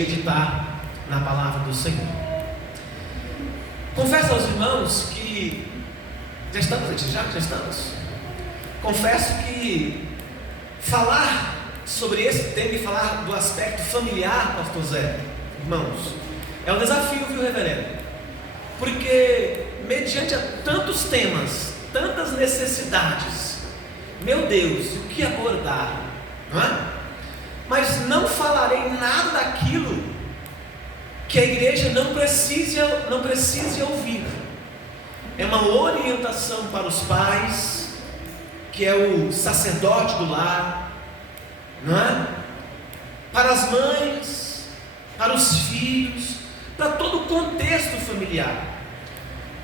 meditar na palavra do Senhor. Confesso aos irmãos que já estamos. Confesso que falar sobre esse tema e falar do aspecto familiar, pastor Zé, irmãos, é um desafio, viu, reverendo? Porque mediante a tantos temas, tantas necessidades, meu Deus, o que abordar, não é? Mas não falarei nada daquilo que a igreja não precise ouvir. É uma orientação para os pais, que é o sacerdote do lar, não é? Para as mães, para os filhos, para todo o contexto familiar.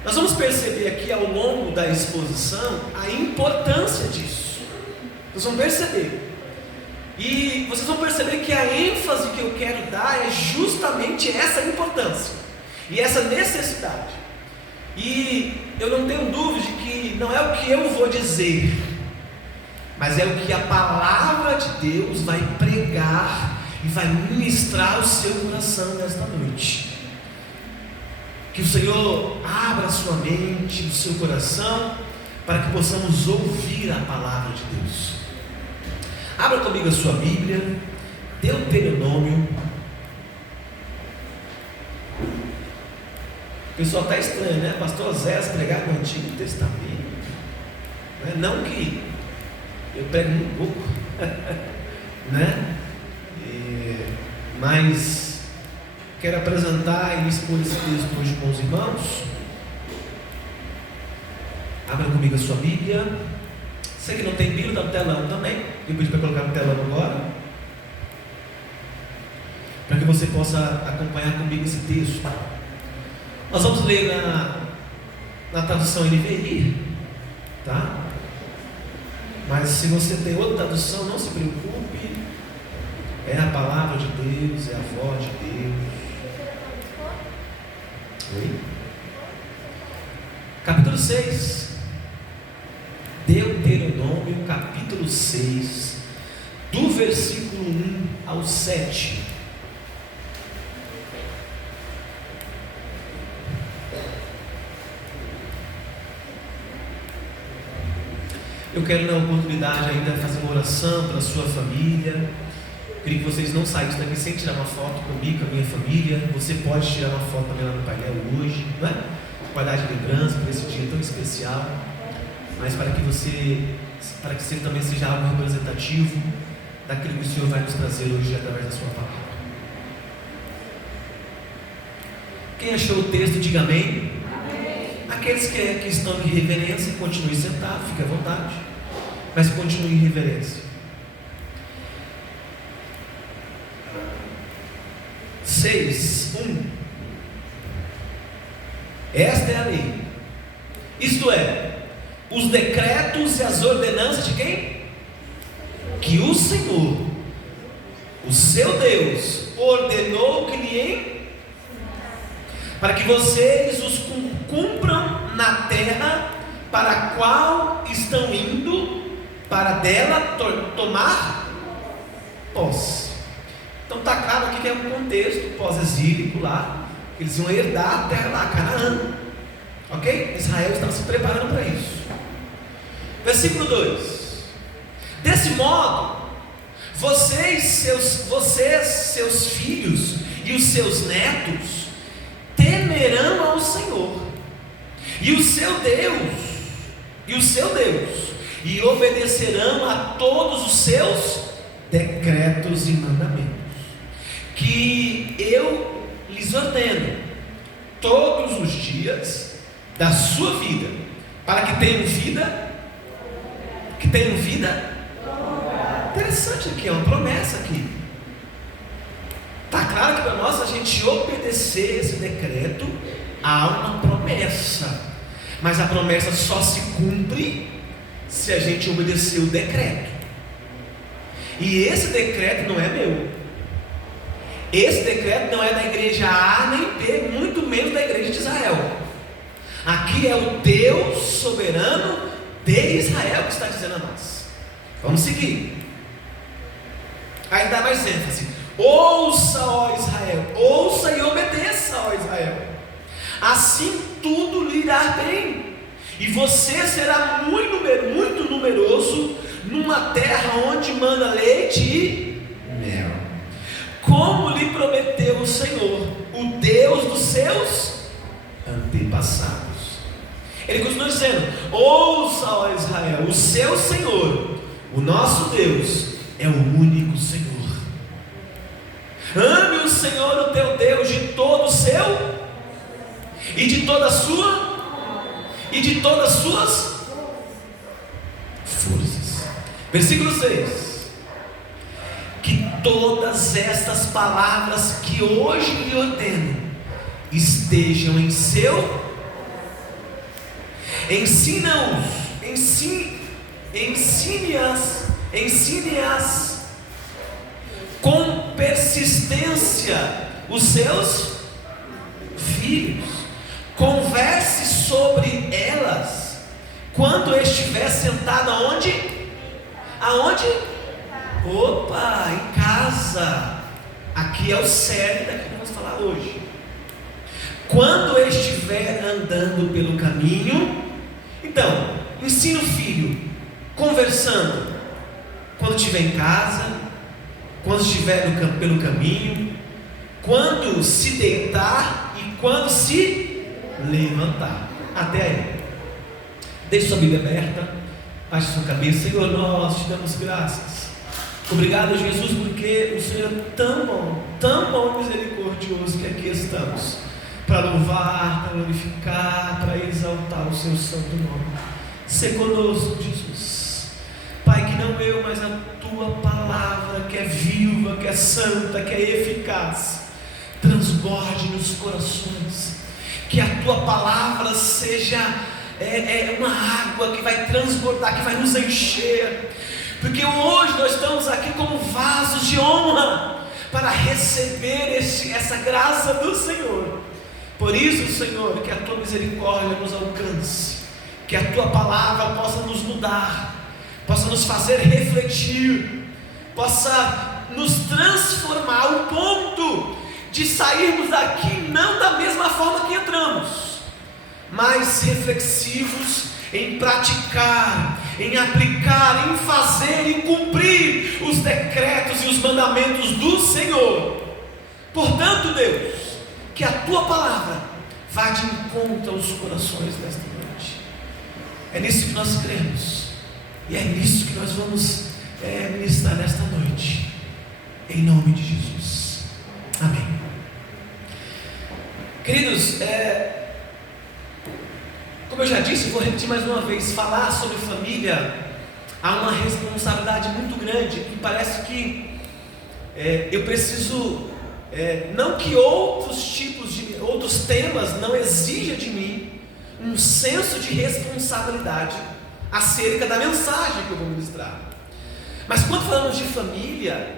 Nós vamos perceber aqui ao longo da exposição a importância disso. Nós vamos perceber. E vocês vão perceber que a ênfase que eu quero dar é justamente essa importância e essa necessidade. E eu não tenho dúvida de que não é o que eu vou dizer, mas é o que a palavra de Deus vai pregar e vai ministrar o seu coração nesta noite. Que o Senhor abra a sua mente, o seu coração, para que possamos ouvir a palavra de Deus. Abra comigo a sua Bíblia, Deuteronômio. O pessoal está estranho, né? Pastor Zé pregar no Antigo Testamento. Não que eu prego muito pouco, né? Mas quero apresentar e expor esse texto hoje com os irmãos. Abra comigo a sua Bíblia. Você que não tem Bíblia, está no telão também. Eu pedi para colocar no telão agora, para que você possa acompanhar comigo esse texto. Nós vamos ler na tradução NVI, tá? Mas se você tem outra tradução, não se preocupe. É a palavra de Deus, é a voz de Deus. Oi? Capítulo 6. Deuteronômio capítulo 6, do versículo 1 ao 7. Eu quero, na oportunidade, ainda fazer uma oração para a sua família. Eu queria que vocês não saíssem daqui sem tirar uma foto comigo, com a minha família. Você pode tirar uma foto também lá no painel hoje, não é? Guardar de lembrança para esse dia tão especial. Mas para que você também seja algo representativo daquilo que o Senhor vai nos trazer hoje através da sua palavra. Quem achou o texto, diga amém. Amém. Aqueles que estão em reverência, continue sentado, fique à vontade, mas continue em reverência. 6:1. Esta é a lei, isto é, os decretos e as ordenanças de quem? Que o Senhor, o seu Deus, ordenou que lhe para que vocês os cumpram na terra para a qual estão indo, para dela tomar posse. Então está claro aqui que é um contexto pós-exílico lá, eles iam herdar a terra lá, Canaã. Ok? Israel estava se preparando para isso. Versículo 2: desse modo, vocês, seus filhos e os seus netos temerão ao Senhor e o seu Deus, e obedecerão a todos os seus decretos e mandamentos, que eu lhes ordeno todos os dias da sua vida, para que tenham vida. Interessante aqui, é uma promessa aqui. Está claro que para nós, a gente obedecer esse decreto, há uma promessa, mas a promessa só se cumpre se a gente obedecer o decreto. E esse decreto não é meu, esse decreto não é da igreja A nem B, muito menos da igreja de Israel. Aqui é o Deus soberano de Israel que está dizendo a nós. Vamos seguir. Aí dá mais ênfase: Ouça, ó Israel, ouça e obedeça, ó Israel. Assim tudo lhe irá bem, e você será muito numeroso, numa terra onde mana leite e mel, como lhe prometeu o Senhor, o Deus dos seus antepassados. Ele continua dizendo: ouça, ó Israel, o seu Senhor, o nosso Deus, é o único Senhor. Ame o Senhor, o teu Deus, de todo o seu e de toda a sua e de todas as suas forças. Versículo 6: que todas estas palavras que hoje lhe ordeno estejam em seu, ensine-as com persistência os seus filhos. Converse sobre elas quando estiver sentado aonde? Opa, em casa. Aqui é o cerne daquilo que nós vamos falar hoje. Quando estiver andando pelo caminho. Então, ensina o filho conversando quando estiver em casa, quando estiver pelo caminho, quando se deitar e quando se levantar. Até aí. Deixe sua Bíblia aberta, baixe sua cabeça. Senhor, nós te damos graças. Obrigado, Jesus, porque o Senhor é tão bom e misericordioso, que aqui estamos para louvar, para glorificar, para exaltar o seu santo nome. Se conosco, Jesus. Pai, que não eu, mas a tua palavra, que é viva, que é santa, que é eficaz, transborde nos corações. Que a tua palavra seja uma água que vai transbordar, que vai nos encher. Porque hoje nós estamos aqui como vasos de honra para receber essa graça do Senhor. Por isso, Senhor, que a tua misericórdia nos alcance, que a tua palavra possa nos mudar, possa nos fazer refletir, possa nos transformar ao ponto de sairmos daqui não da mesma forma que entramos, mas reflexivos em praticar, em aplicar, em fazer, em cumprir os decretos e os mandamentos do Senhor. Portanto, Deus, que a tua palavra vá de encontro aos corações desta noite. É nisso que nós cremos, e é nisso que nós vamos ministrar nesta noite, em nome de Jesus, amém. Queridos, como eu já disse, vou repetir mais uma vez: falar sobre família há uma responsabilidade muito grande, e parece que eu preciso, não que outros temas não exijam de mim um senso de responsabilidade acerca da mensagem que eu vou ministrar, mas quando falamos de família,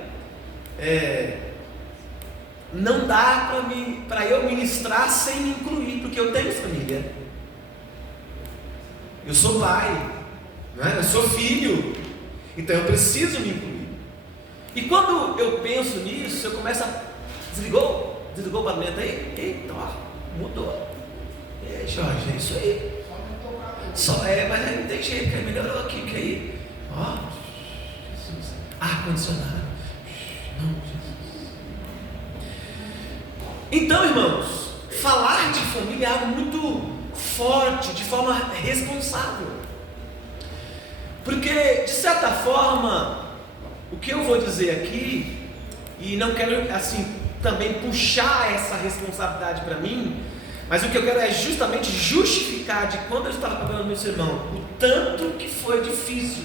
não dá para eu ministrar sem me incluir, porque eu tenho família, eu sou pai, eu sou filho, então eu preciso me incluir. E quando eu penso nisso, eu começo a... Desligou o barulhento aí? Eita, ó, mudou. Jorge, é isso aí. Mas aí não tem jeito, que melhorou aqui, que aí, ó, Jesus, ar-condicionado. Não, Jesus. Então, irmãos, falar de família é algo muito forte, de forma responsável, porque de certa forma, o que eu vou dizer aqui, e não quero assim também puxar essa responsabilidade para mim, mas o que eu quero é justamente justificar de quando eu estava preparando meu sermão, o tanto que foi difícil.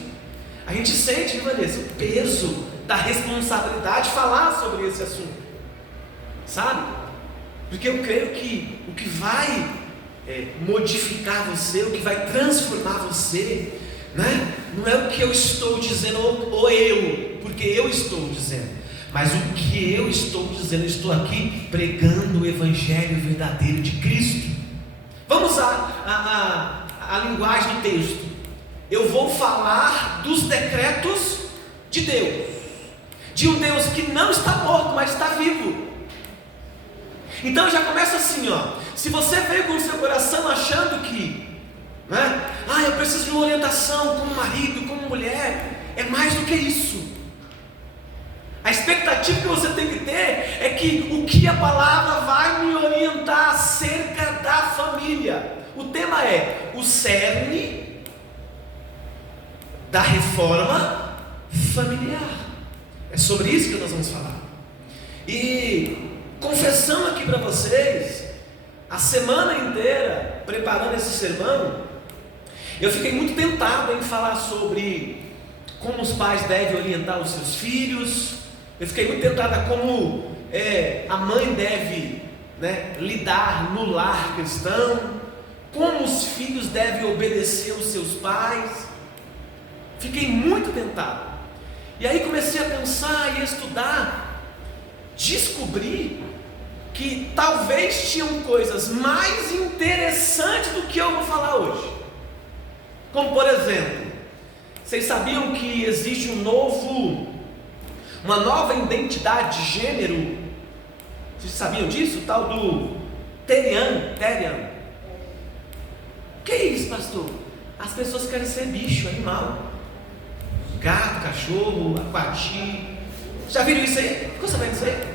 A gente sente, Vanessa, o peso da responsabilidade de falar sobre esse assunto, sabe? Porque eu creio que o que vai modificar você, o que vai transformar você, não é o que eu estou dizendo ou eu, porque eu estou dizendo, mas o que eu estou dizendo, eu estou aqui pregando o Evangelho verdadeiro de Cristo. Vamos usar a linguagem do texto. Eu vou falar dos decretos de Deus. de um Deus que não está morto, mas está vivo. Então já começa assim, ó. Se você veio com o seu coração achando que, né, eu preciso de uma orientação como marido, como mulher, é mais do que isso. A expectativa que você tem que ter é que o que a palavra vai me orientar acerca da família. O tema é o cerne da reforma familiar. É sobre isso que nós vamos falar. E confessando aqui para vocês, a semana inteira preparando esse sermão, eu fiquei muito tentado em falar sobre como os pais devem orientar os seus filhos. Eu fiquei muito tentado a como a mãe deve, né, lidar no lar cristão, como os filhos devem obedecer os seus pais. Fiquei muito tentado. E aí comecei a pensar e estudar, descobri que talvez tinham coisas mais interessantes do que eu vou falar hoje. Como por exemplo, vocês sabiam que existe uma nova identidade de gênero? Vocês sabiam disso? O tal do Terian. O que é isso, pastor? As pessoas querem ser bicho, animal. Gato, cachorro, aquati. Já viram isso aí? Ficou sabendo disso aí?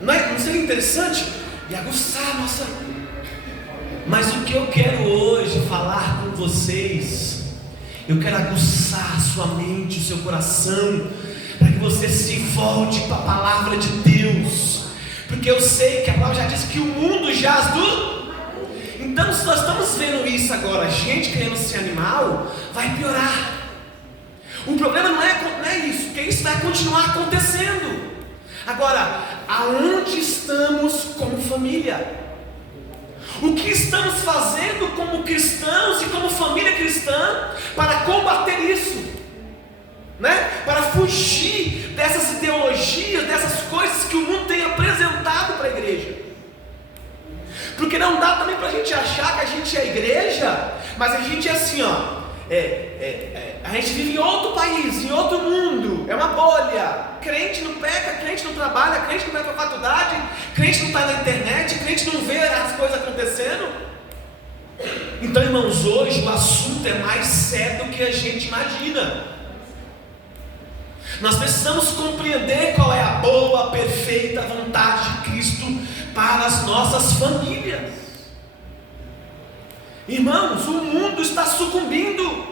Não seria interessante? E aguçar a nossa... Mas o que eu quero hoje falar com vocês, eu quero aguçar a sua mente, o seu coração, para que você se volte para a palavra de Deus, porque eu sei que a palavra já diz que o mundo jaz do... Então, se nós estamos vendo isso agora, gente querendo ser animal, vai piorar. O problema não é isso, porque isso vai continuar acontecendo. Agora, aonde estamos como família? O que estamos fazendo como cristãos e como família cristã para combater isso, né? Para fugir dessas ideologias, dessas coisas que o mundo tem apresentado para a igreja. Porque não dá também para a gente achar que a gente é igreja, mas a gente é assim, ó. A gente vive em outro país, em outro mundo, é uma bolha. Crente não peca, crente não trabalha, crente não vai para a faculdade, crente não está na internet, crente não vê as coisas acontecendo. Então, irmãos, hoje o assunto é mais sério do que a gente imagina. Nós precisamos compreender qual é a boa, perfeita vontade de Cristo para as nossas famílias. Irmãos, o mundo está sucumbindo.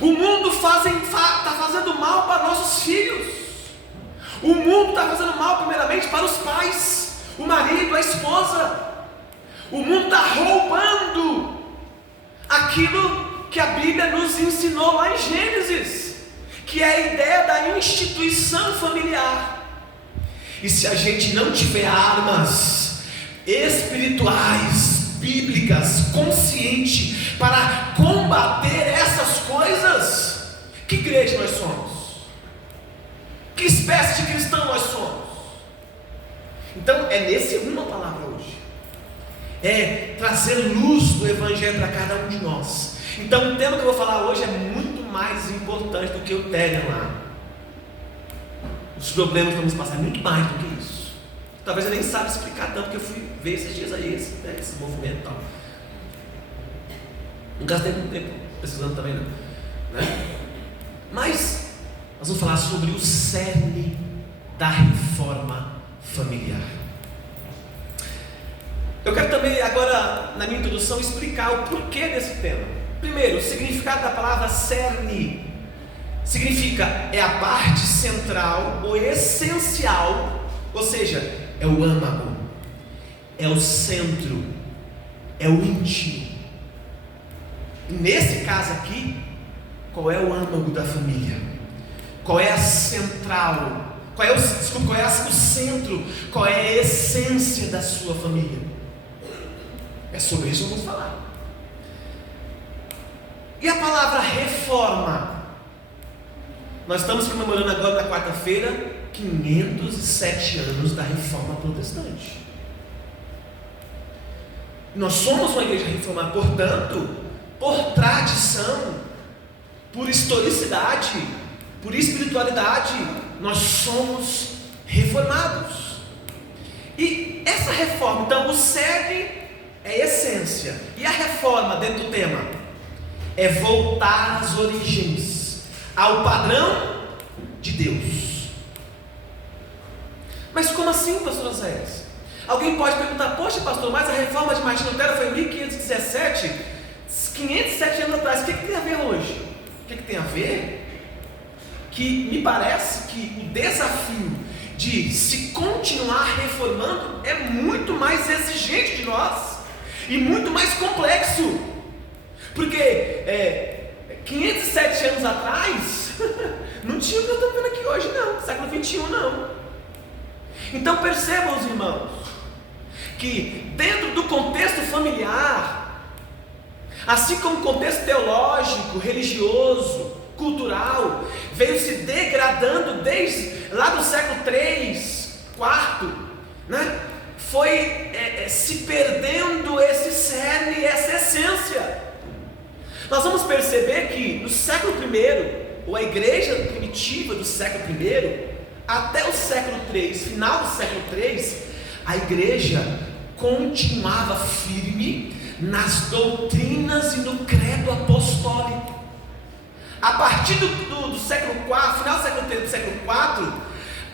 O mundo está fazendo mal para nossos filhos. O mundo está fazendo mal primeiramente para os pais, o marido, a esposa. O mundo está roubando aquilo que a Bíblia nos ensinou lá em Gênesis, que é a ideia da instituição familiar. E se a gente não tiver armas espirituais, bíblicas, conscientes para combater essas coisas, que igreja nós somos? Que espécie de cristão nós somos? Então é nesse rumo a palavra hoje, é trazer luz do Evangelho para cada um de nós. Então o tema que eu vou falar hoje é muito mais importante do que o Terian lá. Os problemas que vamos passar é muito mais do que isso. Talvez eu nem saiba explicar tanto, porque eu fui ver esses dias aí, esse movimento e tal. Não gastei muito tempo pesquisando também não, né? Mas nós vamos falar sobre o cerne da reforma familiar. Eu quero também agora, na minha introdução, explicar o porquê desse tema. Primeiro, o significado da palavra cerne significa é a parte central ou essencial, ou seja, é o âmago, é o centro, é o íntimo. Nesse caso aqui, qual é o âmago da família? Qual é a central? Qual é o centro? Qual é a essência da sua família? É sobre isso que vamos falar. E a palavra reforma? Nós estamos comemorando agora na quarta-feira 507 anos da reforma protestante. Nós somos uma igreja reformada, portanto, por tradição, por historicidade, por espiritualidade, nós somos reformados. E essa reforma, então, o cerne é a essência, e a reforma dentro do tema é voltar às origens, ao padrão de Deus. Mas como assim, pastor Oséias? Alguém pode perguntar: poxa, pastor, mas a reforma de Martim Lutero foi em 1517, 507 anos atrás, o que tem a ver hoje? O que tem a ver? Que me parece que o desafio de se continuar reformando é muito mais exigente de nós e muito mais complexo, porque 507 anos atrás não tinha o que nós estamos vendo aqui hoje, não, século 21 não. Então percebam, os irmãos, que dentro do contexto familiar, assim como o contexto teológico, religioso, cultural, veio se degradando desde lá do século 3, 4, né? Foi se perdendo esse cerne, essa essência. Nós vamos perceber que no século I, ou a igreja primitiva do século I, até o século III, final do século III, a igreja continuava firme nas doutrinas e no credo apostólico. A partir do século IV, final do século III, do século IV,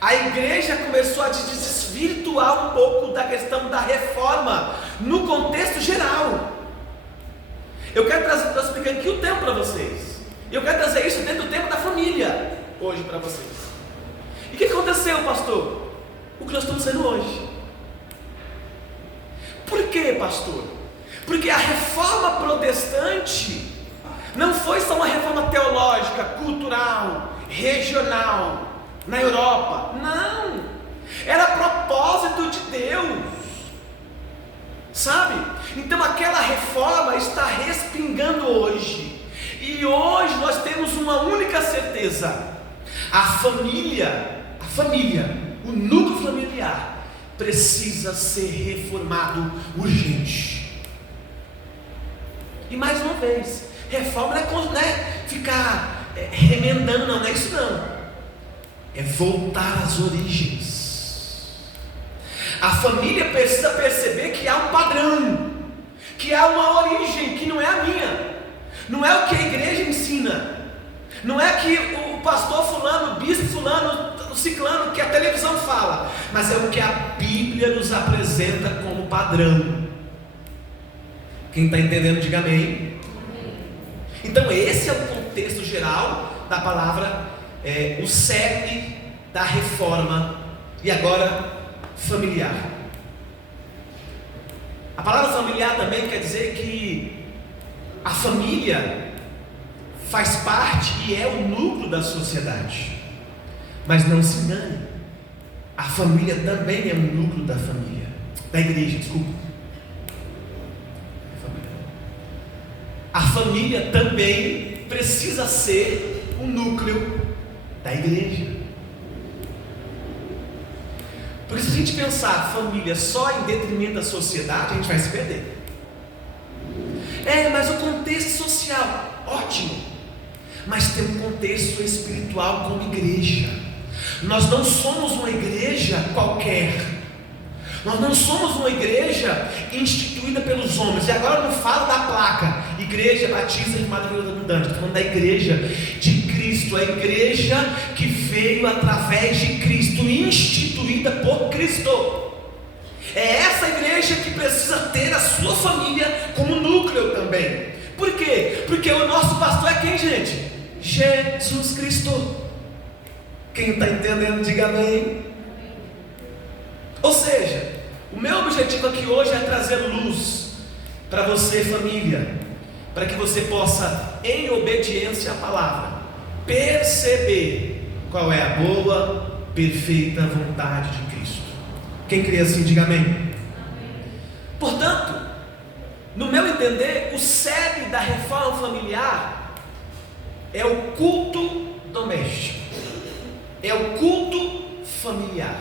a igreja começou a se desvirtuar um pouco da questão da reforma no contexto geral. Eu quero estou explicando aqui o tempo para vocês. Eu quero trazer isso dentro do tempo da família hoje para vocês. E o que aconteceu, pastor? O que nós estamos sendo hoje. Por quê, pastor? Porque a reforma protestante não foi só uma reforma teológica, cultural, regional, na Europa. Não, era propósito de Deus, sabe? Então aquela reforma está respingando hoje. E hoje nós temos uma única certeza: a família, o núcleo familiar precisa ser reformado urgente. E mais uma vez, reforma não é ficar remendando, não é isso não. É voltar às origens. A família precisa perceber que há um padrão, que há uma origem que não é a minha, não é o que a igreja ensina, não é que o pastor fulano, o bispo fulano, o ciclano, que a televisão fala, mas é o que a Bíblia nos apresenta como padrão. Quem está entendendo, diga amém. Então esse é o contexto geral da palavra, o cerne da reforma. E agora, familiar. A palavra familiar também quer dizer que a família faz parte e é o núcleo da sociedade. Mas não se engane, a família também é o núcleo da família, da igreja, desculpa. A família também precisa ser o núcleo da igreja. Por isso, se a gente pensar família só em detrimento da sociedade, a gente vai se perder. Mas o contexto social, ótimo, mas tem um contexto espiritual como igreja. Nós não somos uma igreja qualquer. Nós não somos uma igreja instituída pelos homens. E agora eu não falo da placa Igreja Batista Reformada Vida Abundante. Estou falando da igreja de Cristo. A igreja que veio através de Cristo, instituída por Cristo. É essa igreja que precisa ter a sua família como núcleo também. Por quê? Porque o nosso pastor é quem, gente? Jesus Cristo. Quem está entendendo, diga amém. Ou seja, o meu objetivo aqui hoje é trazer luz para você, família, para que você possa, em obediência à palavra, perceber qual é a boa, perfeita vontade de Cristo. Quem crê assim, diga amém. Amém. Portanto, no meu entender, o cerne da reforma familiar é o culto doméstico, é o culto familiar.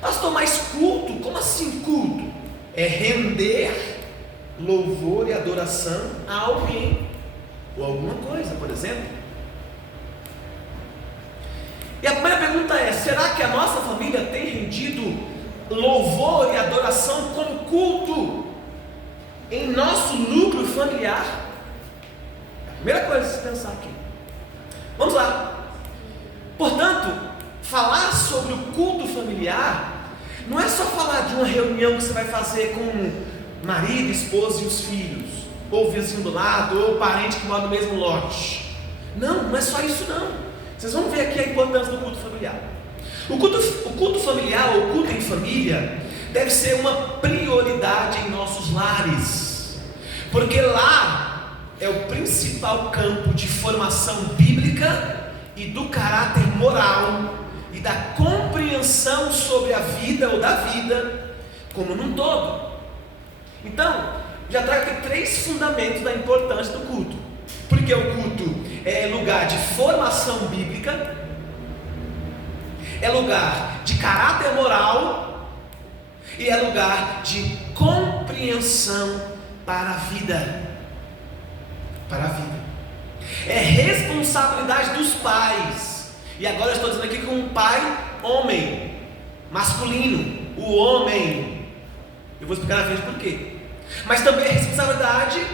Pastor, mas culto? Como assim culto? É render louvor e adoração a alguém ou alguma coisa, por exemplo. E a primeira pergunta é: será que a nossa família tem rendido louvor e adoração como culto em nosso núcleo familiar? É a primeira coisa a se pensar aqui. Vamos lá. Portanto, falar sobre o culto familiar não é só falar de uma reunião que você vai fazer com marido, esposa e os filhos, ou o vizinho do lado, ou o parente que mora no mesmo lote. Não é só isso não. Vocês vão ver aqui a importância do culto familiar. O culto familiar, ou culto em família, deve ser uma prioridade em nossos lares, porque lá é o principal campo de formação bíblica e do caráter moral e da compreensão sobre a vida ou da vida como num todo. Então, já trago aqui 3 fundamentos da importância do culto. Porque o culto é lugar de formação bíblica, é lugar de caráter moral e é lugar de compreensão para a vida. Para a vida. É responsabilidade dos pais. E agora eu estou dizendo aqui com um pai homem, masculino, o homem. Eu vou explicar na frente por quê. Mas também é responsabilidade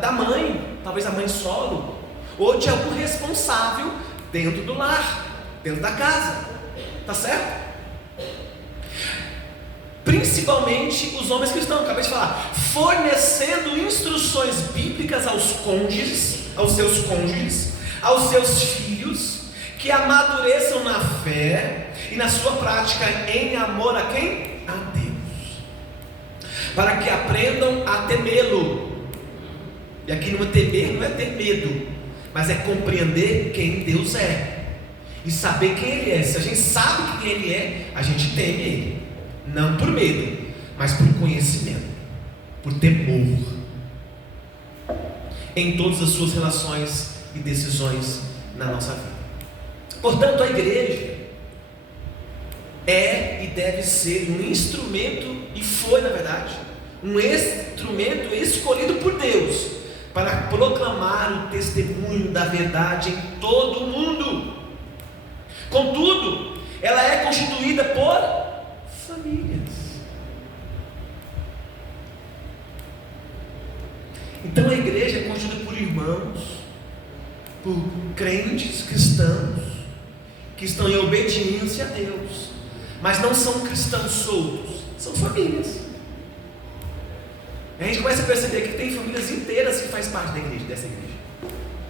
da mãe, talvez a mãe solo, ou de algum responsável dentro do lar, dentro da casa, tá certo? Principalmente os homens cristãos, acabei de falar, fornecendo instruções bíblicas aos cônjuges, aos seus cônjuges, aos seus filhos, que amadureçam na fé e na sua prática em amor a quem? A Deus, para que aprendam a temê-lo. E aqui não é temer, não é ter medo, mas é compreender quem Deus é e saber quem Ele é. Se a gente sabe quem Ele é, a gente teme Ele, não por medo, mas por conhecimento, por temor, em todas as suas relações e decisões na nossa vida. Portanto, a igreja é e deve ser um instrumento, e foi na verdade, um instrumento escolhido por Deus para proclamar o testemunho da verdade em todo o mundo. Contudo, ela é constituída por famílias. Então a igreja é constituída por irmãos, por crentes cristãos, que estão em obediência a Deus, mas não são cristãos soltos, são famílias. A gente começa a perceber que tem famílias inteiras que fazem parte dessa igreja.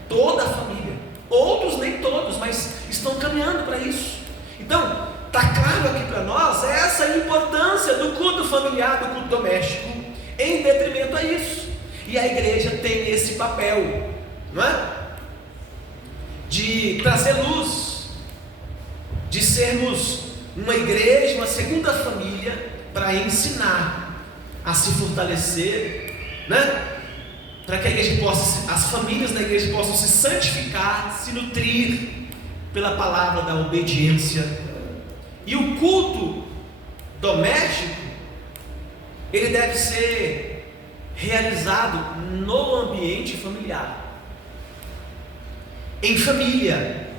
Toda a família. Outros nem todos, mas estão caminhando para isso. Então, está claro aqui para nós essa importância do culto familiar, do culto doméstico, em detrimento a isso. E a igreja tem esse papel, não é? De trazer luz, de sermos uma igreja, uma segunda família, para ensinar a se fortalecer, né? Para que a igreja possa, as famílias da igreja possam se santificar, se nutrir pela palavra da obediência. E o culto doméstico, ele deve ser realizado no ambiente familiar, em família,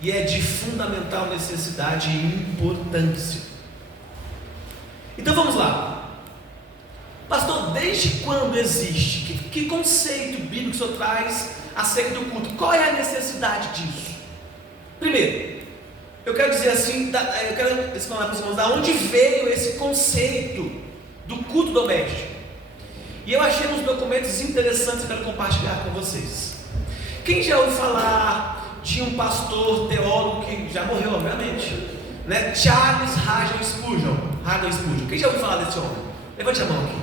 e é de fundamental necessidade e importância. Então vamos lá. Pastor, desde quando existe? Que conceito bíblico o senhor traz acerca do culto? Qual é a necessidade disso? Primeiro, eu quero dizer assim, eu quero explicar para os irmãos da onde veio esse conceito do culto doméstico. E eu achei uns documentos interessantes que eu quero compartilhar com vocês. Quem já ouviu falar de um pastor teólogo que já morreu, obviamente, né? Charles Haddon Spurgeon. Quem já ouviu falar desse homem? Levante a mão aqui.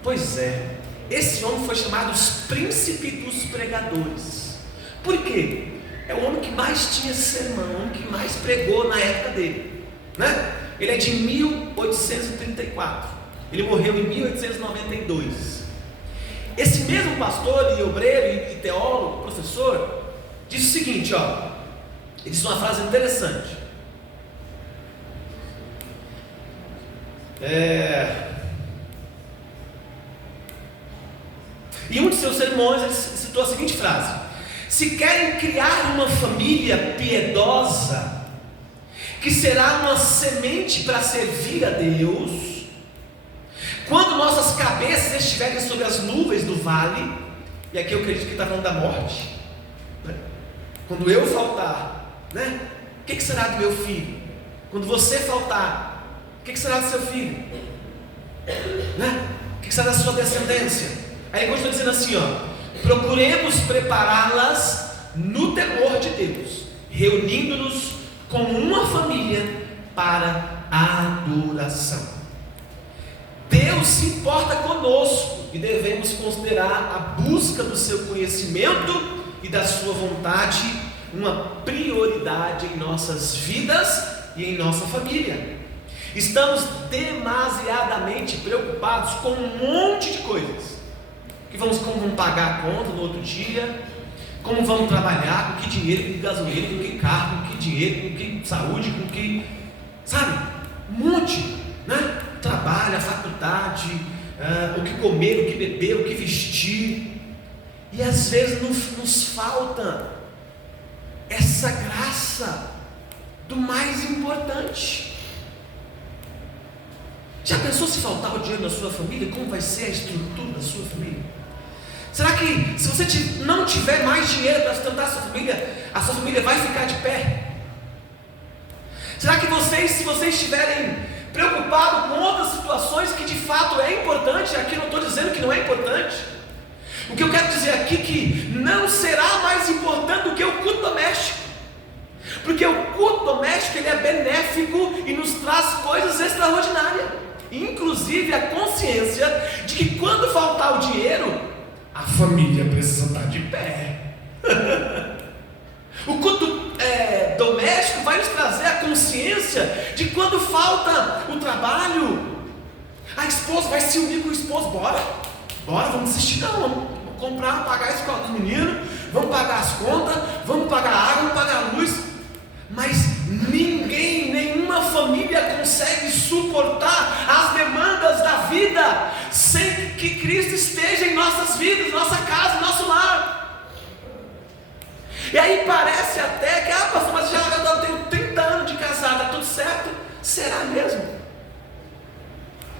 Pois é, esse homem foi chamado os príncipe dos pregadores. Por quê? É o homem que mais tinha sermão, o homem que mais pregou na época dele, né? Ele é de 1834, ele morreu em 1892. Esse mesmo pastor e obreiro e teólogo, professor, disse o seguinte, ó, ele disse uma frase interessante. Em um de seus sermões ele citou a seguinte frase: se querem criar uma família piedosa, que será uma semente para servir a Deus, quando nossas cabeças estiverem sobre as nuvens do vale, e aqui eu acredito que está falando da morte, né? Quando eu faltar, né? O que será do meu filho? Quando você faltar, o que será do seu filho? Né? O que será da sua descendência? Aí ele continua dizendo assim, procuremos prepará-las no temor de Deus, reunindo-nos como uma família para a adoração. Deus se importa conosco e devemos considerar a busca do seu conhecimento e da sua vontade uma prioridade em nossas vidas e em nossa família. Estamos demasiadamente preocupados com um monte de coisas. Como vamos pagar a conta no outro dia, como vamos trabalhar, com que dinheiro, com que gasolina, com que carro, com que dinheiro, com que saúde, com que, sabe, um monte, né? Trabalho, a faculdade, o que comer, o que beber, o que vestir, e às vezes nos falta essa graça do mais importante. Já pensou se faltar o dinheiro na sua família? Como vai ser a estrutura da sua família? Será que se você não tiver mais dinheiro para sustentar a sua família vai ficar de pé? Será que se vocês estiverem preocupados com outras situações que de fato é importante, aqui eu não estou dizendo que não é importante, o que eu quero dizer aqui é que não será mais importante do que o culto doméstico, porque o culto doméstico ele é benéfico e nos traz coisas extraordinárias, inclusive a consciência de que quando faltar o dinheiro, a família precisa estar de pé. O culto doméstico vai nos trazer a consciência de quando falta o trabalho, a esposa vai se unir com o esposo, bora, vamos desistir não, vamos comprar, pagar a escola dos meninos, vamos pagar as contas, vamos pagar a água, vamos pagar a luz, mas nenhuma família consegue suportar as demandas da vida sem que Cristo esteja em nossas vidas, nossa casa, nosso lar. E aí parece até que, pastor, mas eu tenho 30 anos de casado, está tudo certo? Será mesmo?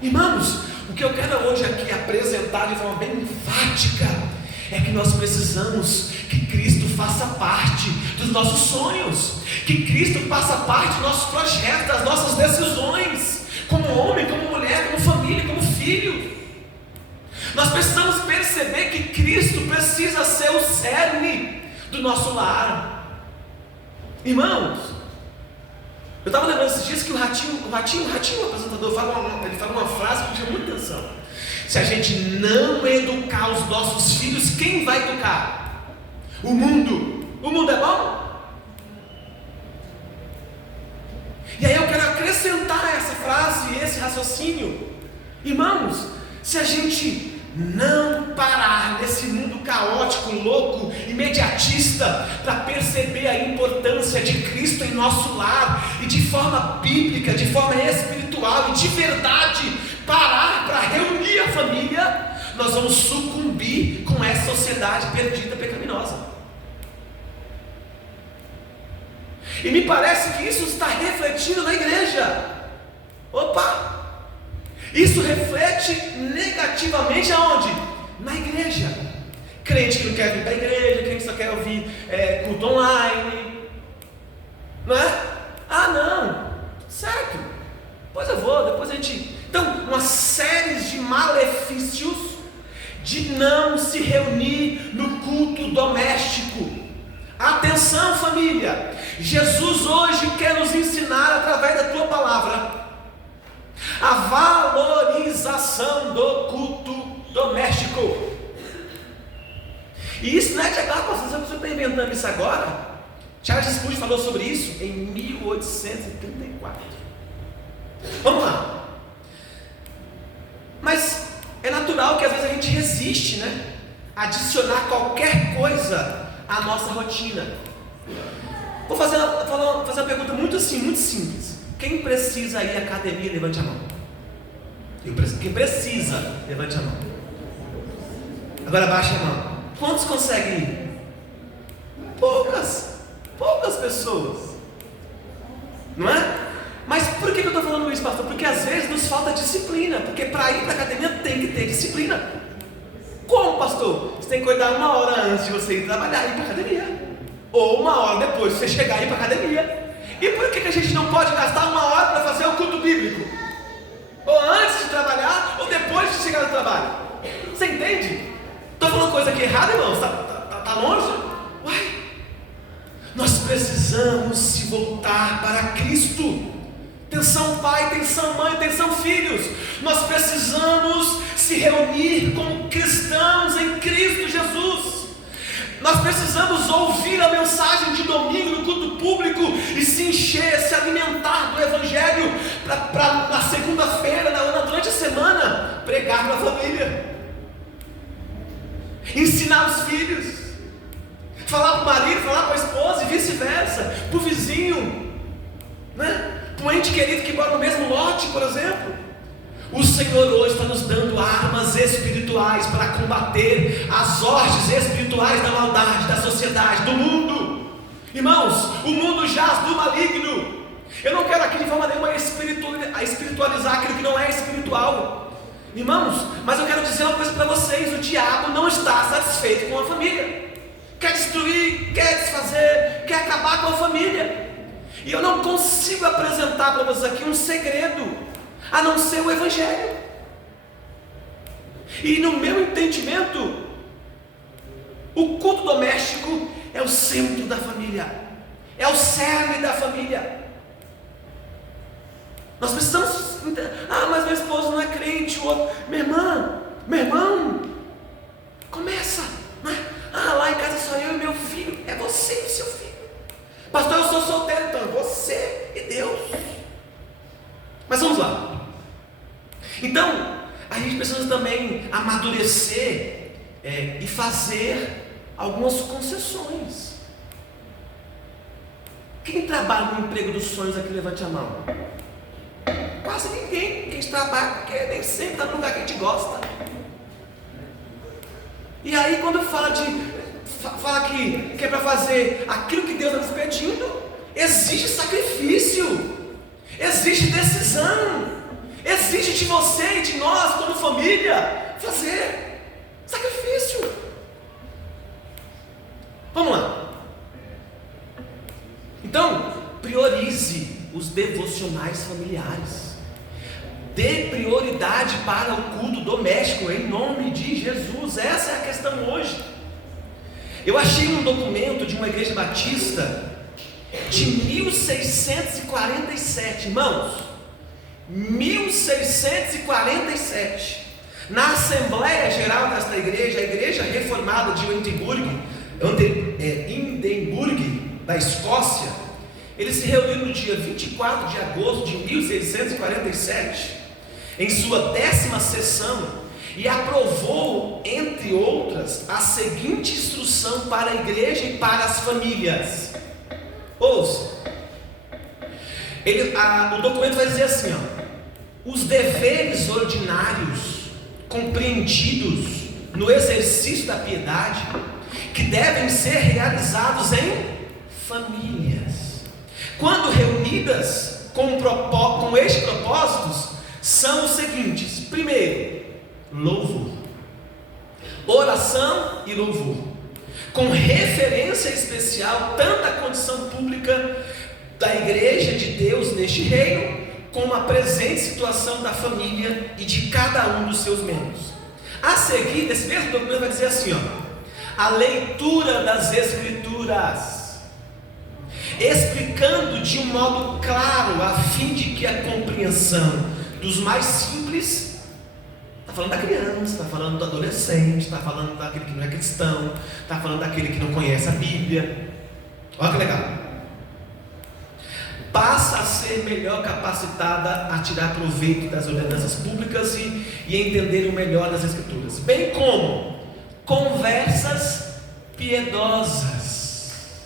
Irmãos, o que eu quero hoje aqui apresentar de forma bem enfática é que nós precisamos que Cristo faça parte dos nossos sonhos, que Cristo faça parte dos nossos projetos, das nossas decisões, como homem, como mulher, como família, como filho. Nós precisamos perceber que Cristo precisa ser o cerne do nosso lar. Irmãos, eu estava lembrando esses dias que o Ratinho, o apresentador, ele fala uma frase que me chama muita atenção. Se a gente não educar os nossos filhos, quem vai educar? O mundo. O mundo é bom? E aí eu quero acrescentar essa frase, esse raciocínio. Irmãos, se a gente não parar nesse mundo caótico, louco, imediatista, para perceber a importância de Cristo em nosso lar, e de forma bíblica, de forma espiritual e de verdade, parar para reunir a família, nós vamos sucumbir com essa sociedade perdida, pecaminosa. E me parece que isso está refletindo na igreja. Opa! Isso reflete negativamente aonde? Na igreja. Crente que não quer vir para a igreja, crente que só quer ouvir culto online, não é? Não, certo, pois eu vou, depois a gente... Então, uma série de malefícios de não se reunir no culto doméstico. Atenção, família, Jesus hoje quer nos ensinar através da tua palavra a valorização do culto doméstico. E isso não é de agora, pastor, você está inventando isso agora? Charles Spurgeon falou sobre isso em 1834. Vamos lá. Mas é natural que às vezes a gente resiste, né? Adicionar qualquer coisa à nossa rotina. Vou fazer uma pergunta muito assim, muito simples. Quem precisa ir à academia, levante a mão. Quem precisa, levante a mão. Agora baixe a mão. Quantos conseguem ir? Poucas pessoas, não é? Mas por que eu estou falando isso, pastor? Porque às vezes nos falta disciplina, porque para ir para a academia tem que ter disciplina. Como, pastor? Você tem que acordar 1 hora antes de você ir trabalhar e ir para a academia, ou 1 hora depois de você chegar e ir para a academia. E por que a gente não pode gastar 1 hora para fazer o culto bíblico? Ou antes de trabalhar, ou depois de chegar no trabalho? Você entende? Estou falando coisa aqui errada, irmão? Está longe? Uai! Nós precisamos se voltar para Cristo. Atenção pai, atenção mãe, atenção filhos. Nós precisamos se reunir como cristãos em Cristo Jesus. Nós precisamos ouvir a mensagem de domingo no culto público e se encher, se alimentar do Evangelho para na segunda-feira, durante a semana, pregar para a família, ensinar os filhos, falar para o marido, falar para a esposa e vice-versa, para o vizinho, né? Para um ente querido que mora no mesmo lote, por exemplo. O Senhor hoje está nos dando armas espirituais para combater as hostes espirituais da maldade, da sociedade, do mundo. Irmãos, o mundo jaz do maligno. Eu não quero aqui de forma nenhuma espiritualizar aquilo que não é espiritual, irmãos, mas eu quero dizer uma coisa para vocês: o diabo não está satisfeito com a família, quer destruir, quer desfazer, quer acabar com a família. E eu não consigo apresentar para vocês aqui um segredo, a não ser o Evangelho. E no meu entendimento, o culto doméstico é o centro da família, é o cerne da família. Nós precisamos, mas meu esposo não é crente, o outro, minha irmã, meu irmão, começa, né? Lá em casa só eu e meu filho, é você e seu filho. Pastor, eu sou solteiro, então você e Deus. Mas vamos lá. Então, a gente precisa também amadurecer e fazer algumas concessões. Quem trabalha no emprego dos sonhos aqui, levante a mão. Quase ninguém. Quem trabalha, porque nem sempre está no lugar que a gente gosta. E aí quando fala que é para fazer aquilo que Deus está nos pedindo, exige sacrifício, exige decisão, exige de você e de nós como família fazer sacrifício. Vamos lá. Então, priorize os devocionais familiares. Dê prioridade para o culto doméstico em nome de Jesus. Essa é a questão hoje. Eu achei um documento de uma igreja batista de 1647, irmãos, 1647, na Assembleia Geral desta igreja, a igreja reformada de Edimburgo, da Escócia. Eles se reuniram no dia 24 de agosto de 1647, em sua 10ª sessão, e aprovou, entre outras, a seguinte instrução para a igreja e para as famílias. Ouça, o documento vai dizer assim: os deveres ordinários compreendidos no exercício da piedade, que devem ser realizados em famílias, quando reunidas com estes propósitos, são os seguintes: primeiro, louvor, oração e louvor, com referência especial tanto à condição pública da igreja de Deus neste reino, como a presente situação da família e de cada um dos seus membros. A seguir, esse mesmo documento vai dizer assim: a leitura das Escrituras, explicando de um modo claro, a fim de que a compreensão dos mais simples, está falando da criança, está falando do adolescente, está falando daquele que não é cristão, está falando daquele que não conhece a Bíblia. Olha que legal. Passa a ser melhor capacitada a tirar proveito das ordenanças públicas e entender o melhor das Escrituras, bem como conversas piedosas,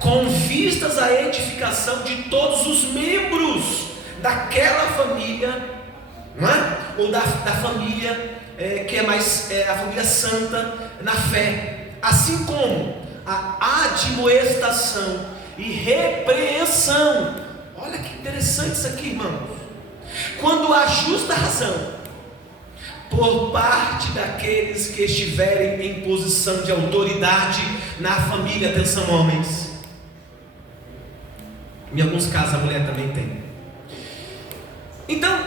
com vistas à edificação de todos os membros daquela família, não é? Ou da família que é mais a família santa na fé, assim como a admoestação e repreensão. Olha que interessante isso aqui, irmãos. Quando há justa razão por parte daqueles que estiverem em posição de autoridade na família. Atenção, homens. Em alguns casos a mulher também tem. Então,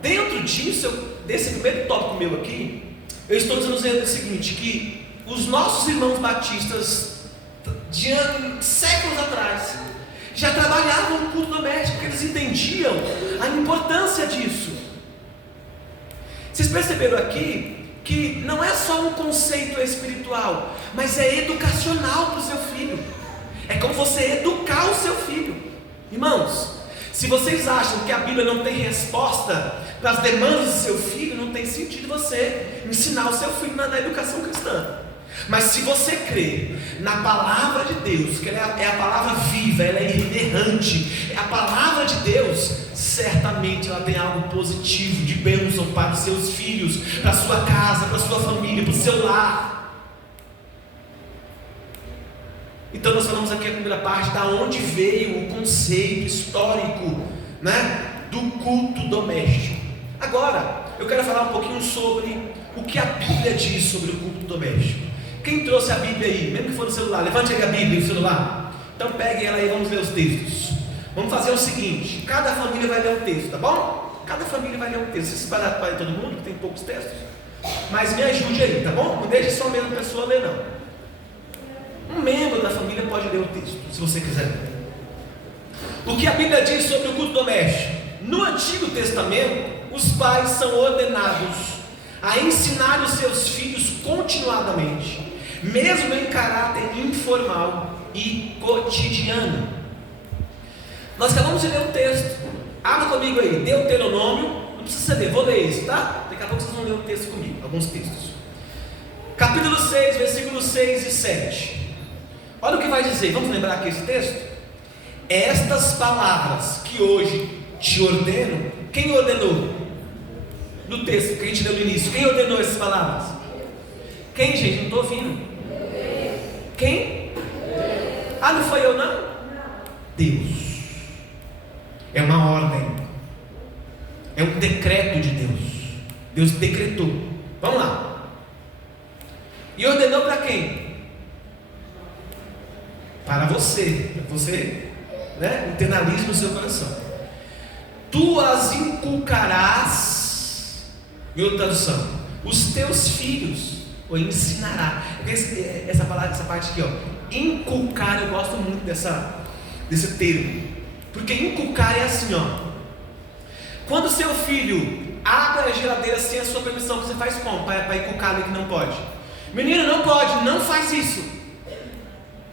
dentro disso, desse primeiro tópico meu aqui, eu estou dizendo o seguinte, que os nossos irmãos batistas de séculos atrás já trabalhavam no culto doméstico, porque eles entendiam a importância disso. Vocês perceberam aqui que não é só um conceito espiritual, mas é educacional para o seu filho. É como você educar o seu filho. Irmãos, se vocês acham que a Bíblia não tem resposta para as demandas do seu filho, não tem sentido você ensinar o seu filho na educação cristã. Mas se você crê na palavra de Deus, que ela é a palavra viva, ela é inerrante, é a palavra de Deus, certamente ela tem algo positivo, de bênção para os seus filhos, para a sua casa, para a sua família, para o seu lar. Então nós falamos aqui a primeira parte, da onde veio o conceito histórico, do culto doméstico. Agora, eu quero falar um pouquinho sobre o que a Bíblia diz sobre o culto doméstico. Quem trouxe a Bíblia aí, mesmo que for no celular, levante aí a Bíblia no celular. Então pegue ela aí, vamos ler os textos. Vamos fazer o seguinte, cada família vai ler um texto, tá bom? Cada família vai ler um texto. Se espalhar para todo mundo, que tem poucos textos, mas me ajude aí, tá bom? Não deixe só a mesma pessoa ler, não. Um membro da família pode ler o texto, se você quiser. O que a Bíblia diz sobre o culto doméstico? No Antigo Testamento, os pais são ordenados a ensinar os seus filhos continuadamente, mesmo em caráter informal e cotidiano. Nós acabamos de ler um texto. Abra comigo aí, Deuteronômio. Não precisa ler, vou ler esse, tá? Daqui a pouco vocês vão ler um texto comigo, alguns textos. Capítulo 6, versículos 6 e 7. Olha o que vai dizer, vamos lembrar aqui esse texto? Estas palavras que hoje te ordeno, quem ordenou? No texto que a gente leu no início, quem ordenou essas palavras? Quem, gente? Não estou ouvindo. Quem? Ah, não foi eu não? Deus. É uma ordem, é um decreto de Deus. Deus decretou. Vamos lá. E ordenou para quem? Para você. Você, internalize no seu coração. Tu as inculcarás, em outra tradução, os teus filhos, ou ensinará. Essa palavra, essa parte aqui, inculcar, eu gosto muito desse termo, porque inculcar é assim, quando seu filho abre a geladeira sem a sua permissão, você faz como para inculcar ali que não pode? Menino, não pode, não faz isso.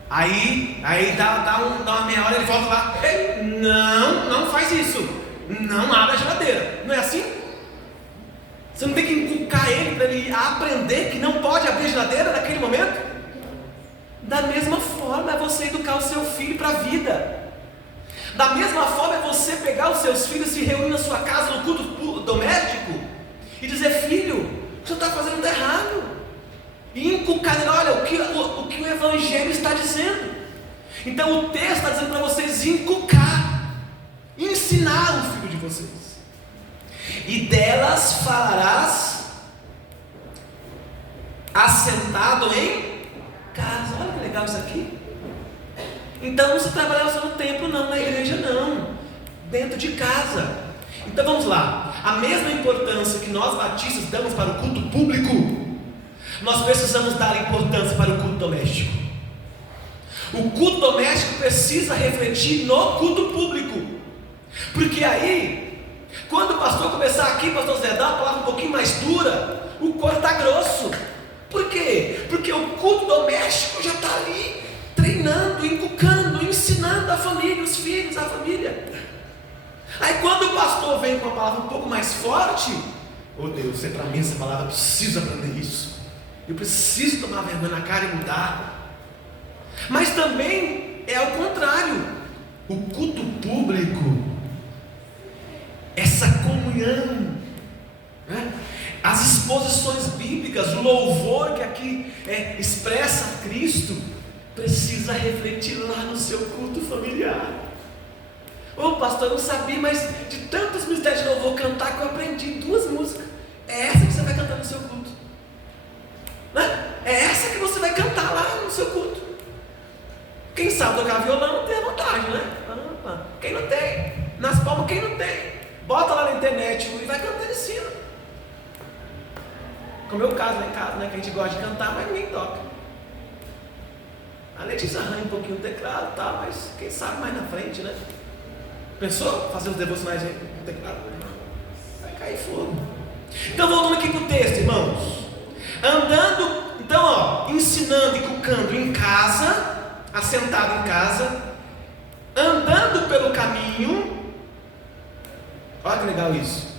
Aí dá uma meia hora, ele volta lá, não faz isso, não abre a geladeira. Não é assim? Você não tem que inculcar ele para ele aprender que não pode abrir a geladeira naquele momento? Da mesma forma é você educar o seu filho para a vida. Da mesma forma é você pegar os seus filhos, se reunir na sua casa no culto doméstico e dizer: filho, o que você está fazendo errado. E inculcar, olha o que o Evangelho está dizendo. Então o texto está dizendo para vocês inculcar, ensinar o filho de vocês. E delas falarás assentado em casa. Olha que legal isso aqui. Então não se trabalhava só no templo não, na igreja não, dentro de casa. Então vamos lá, a mesma importância que nós batistas damos para o culto público, nós precisamos dar importância para o culto doméstico. O culto doméstico precisa refletir no culto público, porque aí, quando o pastor começar aqui, pastor Zé, dá uma palavra um pouquinho mais dura, o coro está grosso. Por quê? Porque o culto doméstico já está ali, treinando, inculcando, ensinando a família, os filhos, a família. Aí quando o pastor vem com uma palavra um pouco mais forte, Deus, para mim essa palavra, eu preciso aprender isso, eu preciso tomar vergonha na cara e mudar. Mas também é ao contrário, o culto público, essa comunhão, as exposições bíblicas, o louvor que aqui que expressa Cristo, precisa refletir lá no seu culto familiar. Ô pastor, eu não sabia, mas de tantos mistérios de louvor cantar que eu aprendi 2 músicas. É essa que você vai cantar no seu culto, né? É essa que você vai cantar lá no seu culto. Quem sabe tocar violão tem a vontade, né? Quem não tem, nas palmas, quem não tem, bota lá na internet e vai cantando em cima. Como é o caso lá em casa, né? Que a gente gosta de cantar, mas ninguém toca. A Letícia arranha um pouquinho o teclado, tá? Mas quem sabe mais na frente, né? Pensou? Fazer os devocionais no teclado? Vai cair fogo. Então voltando aqui para o texto, irmãos. Então ensinando e cucando em casa, assentado em casa, andando pelo caminho. Olha que legal isso.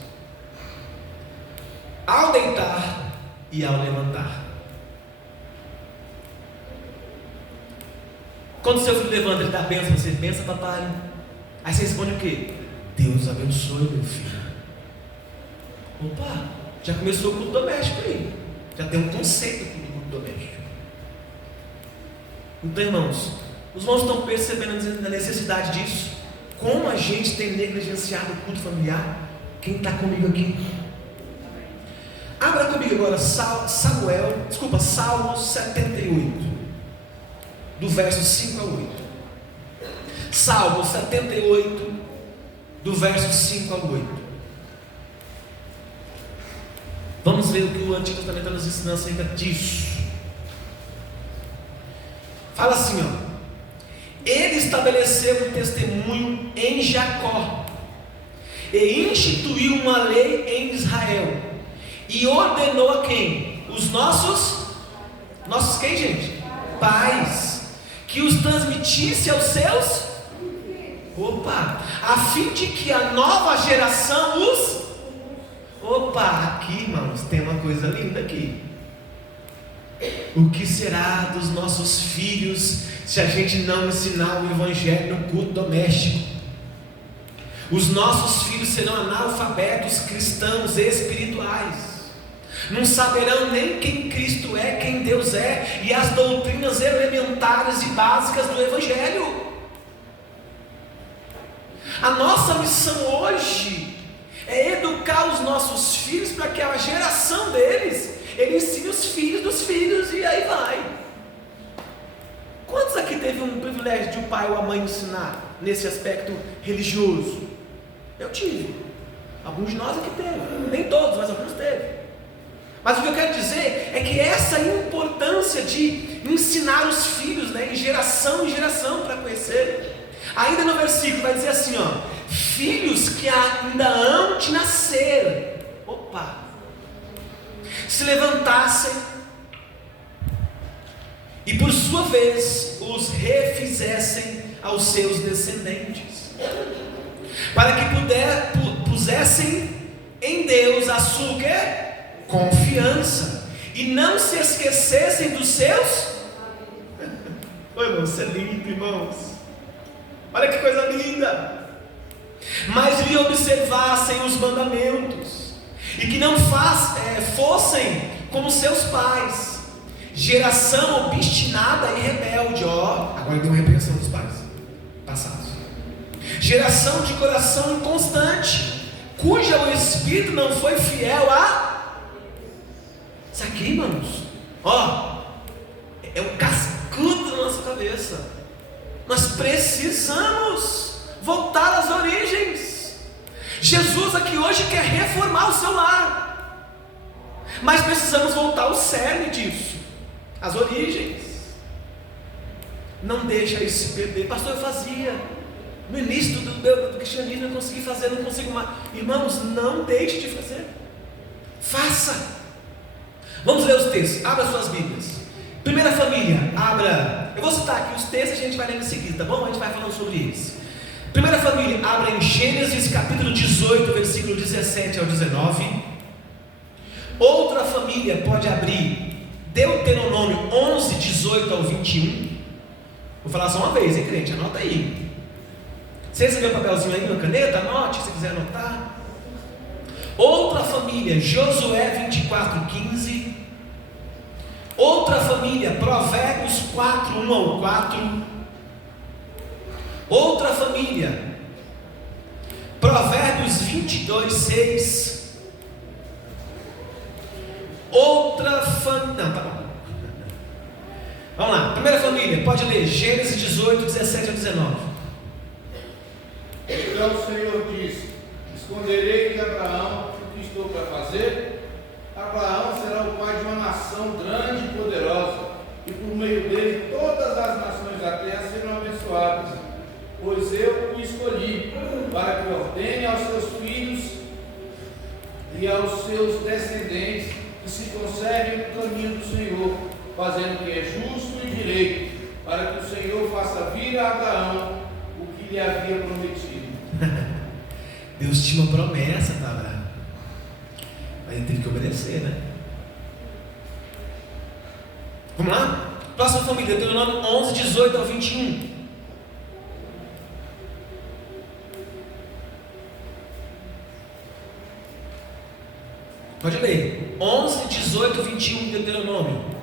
Ao deitar e ao levantar. Quando seu filho levanta, ele dá bênção, você pensa, papai. Aí você responde o quê? Deus abençoe meu filho. Opa, já começou o culto doméstico aí. Já tem um conceito do culto doméstico. Então, irmãos, os irmãos estão percebendo a necessidade disso? Como a gente tem negligenciado o culto familiar? Quem está comigo aqui? Abra comigo agora Salmo 78, do verso 5 ao 8. Salmo 78, do verso 5 ao 8. Vamos ver o que o Antigo Testamento está nos ensinando acerca disso. Fala assim, ele estabeleceu um testemunho em Jacó e instituiu uma lei em Israel, e ordenou a quem? Os nossos quem, gente? Pais, que os transmitisse aos seus, a fim de que a nova geração aqui, irmãos, tem uma coisa linda aqui. O que será dos nossos filhos se a gente não ensinar o Evangelho no culto doméstico? Os nossos filhos serão analfabetos cristãos espirituais. Não saberão nem quem Cristo é, quem Deus é, e as doutrinas elementares e básicas do Evangelho. A nossa missão hoje é educar os nossos filhos para que a geração deles, ele ensine os filhos dos filhos, e aí vai. Quantos aqui teve um privilégio de o pai ou a mãe ensinar nesse aspecto religioso? Eu tive. Alguns de nós aqui teve. Nem todos, mas alguns teve. Mas o que eu quero dizer é que essa importância de ensinar os filhos, em geração em geração para conhecerem. Ainda no versículo vai dizer assim, filhos que ainda hão de nascer, se levantassem e por sua vez os refizessem aos seus descendentes, para que pusessem em Deus a sua confiança e não se esquecessem dos seus. Oi, irmão, isso é lindo, irmãos. Olha que coisa linda. Mas lhe observassem os mandamentos e que não fossem como seus pais, geração obstinada e rebelde. Agora deu uma repreensão dos pais passados. Geração de coração inconstante, cuja o espírito não foi fiel a. Isso aqui, irmãos, é um cascudo na nossa cabeça. Nós precisamos voltar às origens. Jesus aqui hoje quer reformar o seu lar, mas precisamos voltar ao cerne disso, às origens. Não deixa isso se perder. Pastor, eu fazia no início do cristianismo, eu consegui fazer, não consigo mais. Irmãos, não deixe de fazer, faça. Vamos ler os textos. Abra suas Bíblias. Primeira família, abra. Eu vou citar aqui os textos e a gente vai lendo em seguida, tá bom? A gente vai falando sobre eles. Primeira família, abra em Gênesis capítulo 18, versículo 17 ao 19. Outra família pode abrir Deuteronômio 11, 18 ao 21. Vou falar só uma vez, hein, crente? Anota aí. Você recebeu um papelzinho aí, uma caneta? Anote, se quiser anotar. Outra família, Josué 24, 15. Outra família, Provérbios 4, 1 ao 4. Outra família, Provérbios 22, 6. Outra família, não, tá bom. Vamos lá, primeira família, pode ler, Gênesis 18, 17 a 19. Então o Senhor disse: esconderei de Abraão o que estou para fazer? Abraão será o pai de uma nação grande e poderosa, e por meio dele todas as nações da terra serão abençoadas. Pois eu o escolhi para que ordene aos seus filhos e aos seus descendentes que se conservem no caminho do Senhor, fazendo o que é justo e direito, para que o Senhor faça vir a Abraão o que lhe havia prometido. Deus tinha uma promessa para Abraão, mas ele teve que obedecer, né? Vamos lá? Próxima família, Deuteronômio 11, 18 ao 21. Pode ler, 11, 18 ao 21 de Deuteronômio.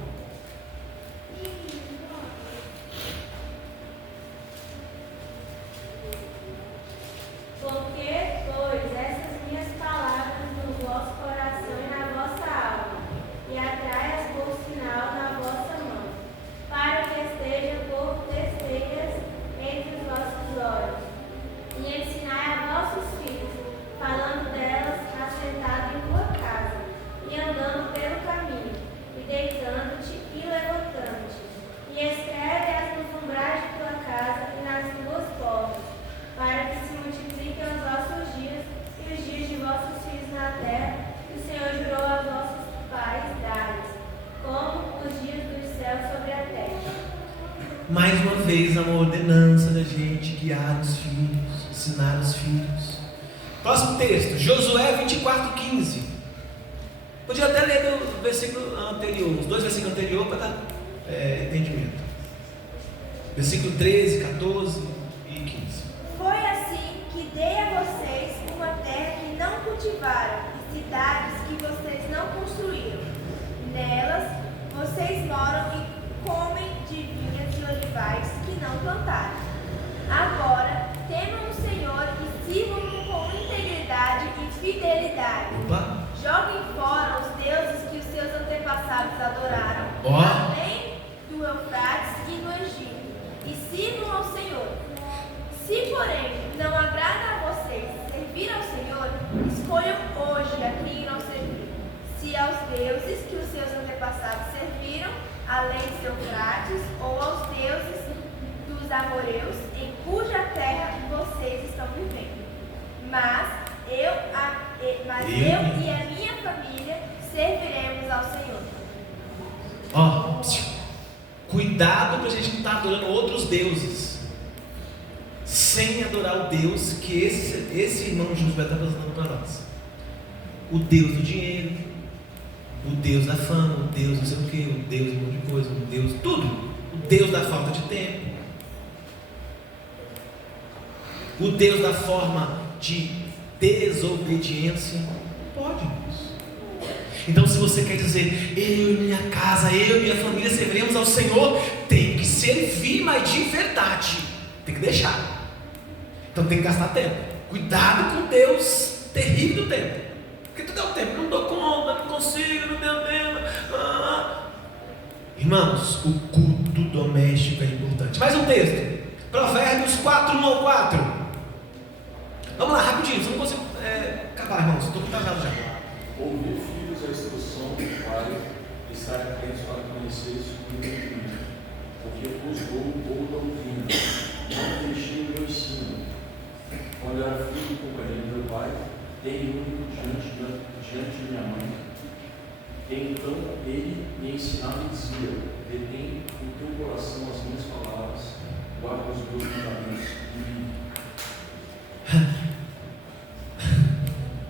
Mais uma vez, uma ordenança da gente guiar os filhos, ensinar os filhos. Próximo texto, Josué 24, 15. Podia até ler o versículo anterior, os dois versículos anteriores para dar entendimento. Versículo 13, 14 e 15. Foi assim que dei a vocês uma terra que não cultivaram e cidades que vocês não construíram. Nelas vocês moram e comem de vinhas e olivais que não plantaram. Agora temam o Senhor e sirvam-no com integridade e fidelidade. Opa. Joguem fora os deuses que os seus antepassados adoraram, além do Eufrates e do Egito, e sirvam ao Senhor. Se, porém, não agrada a vocês servir ao Senhor, escolham hoje a quem irão servir. Se aos deuses que os seus antepassados serviram, além de Eufrates, ou aos deuses dos amorreus, em cuja terra vocês estão vivendo. Mas eu e a minha família serviremos ao Senhor. Cuidado para a gente não estar adorando outros deuses, sem adorar o Deus que esse irmão Josué está apresentando para nós. O Deus do dinheiro, o Deus da fama, o Deus não sei o que, o Deus de um monte de coisa, o Deus tudo, o Deus da falta de tempo, o Deus da forma de desobediência. Não pode, irmãos. Então, se você quer dizer, eu e minha casa, eu e minha família serviremos ao Senhor, tem que servir, mas de verdade, tem que deixar. Então tem que gastar tempo. Cuidado com Deus terrível do tempo, porque tu dá o tempo, não dou conta, não consigo, não tenho tempo. Irmãos, o culto doméstico é importante. Mais um texto, Provérbios 4, 1 ao 4. Vamos lá, rapidinho, se eu não consigo acabar, irmãos, estou muito atrasado já. Ouvir, filhos, a instrução do Pai, e estar atentos para conhecer o entendimento, porque vos dou boa doutrina, não deixei o meu ensino. Quando eu era filho e companheiro do meu pai, dei único diante de minha mãe. Então ele me ensinava e dizia: detém no teu coração as minhas palavras, guarda os meus mandamentos e vive.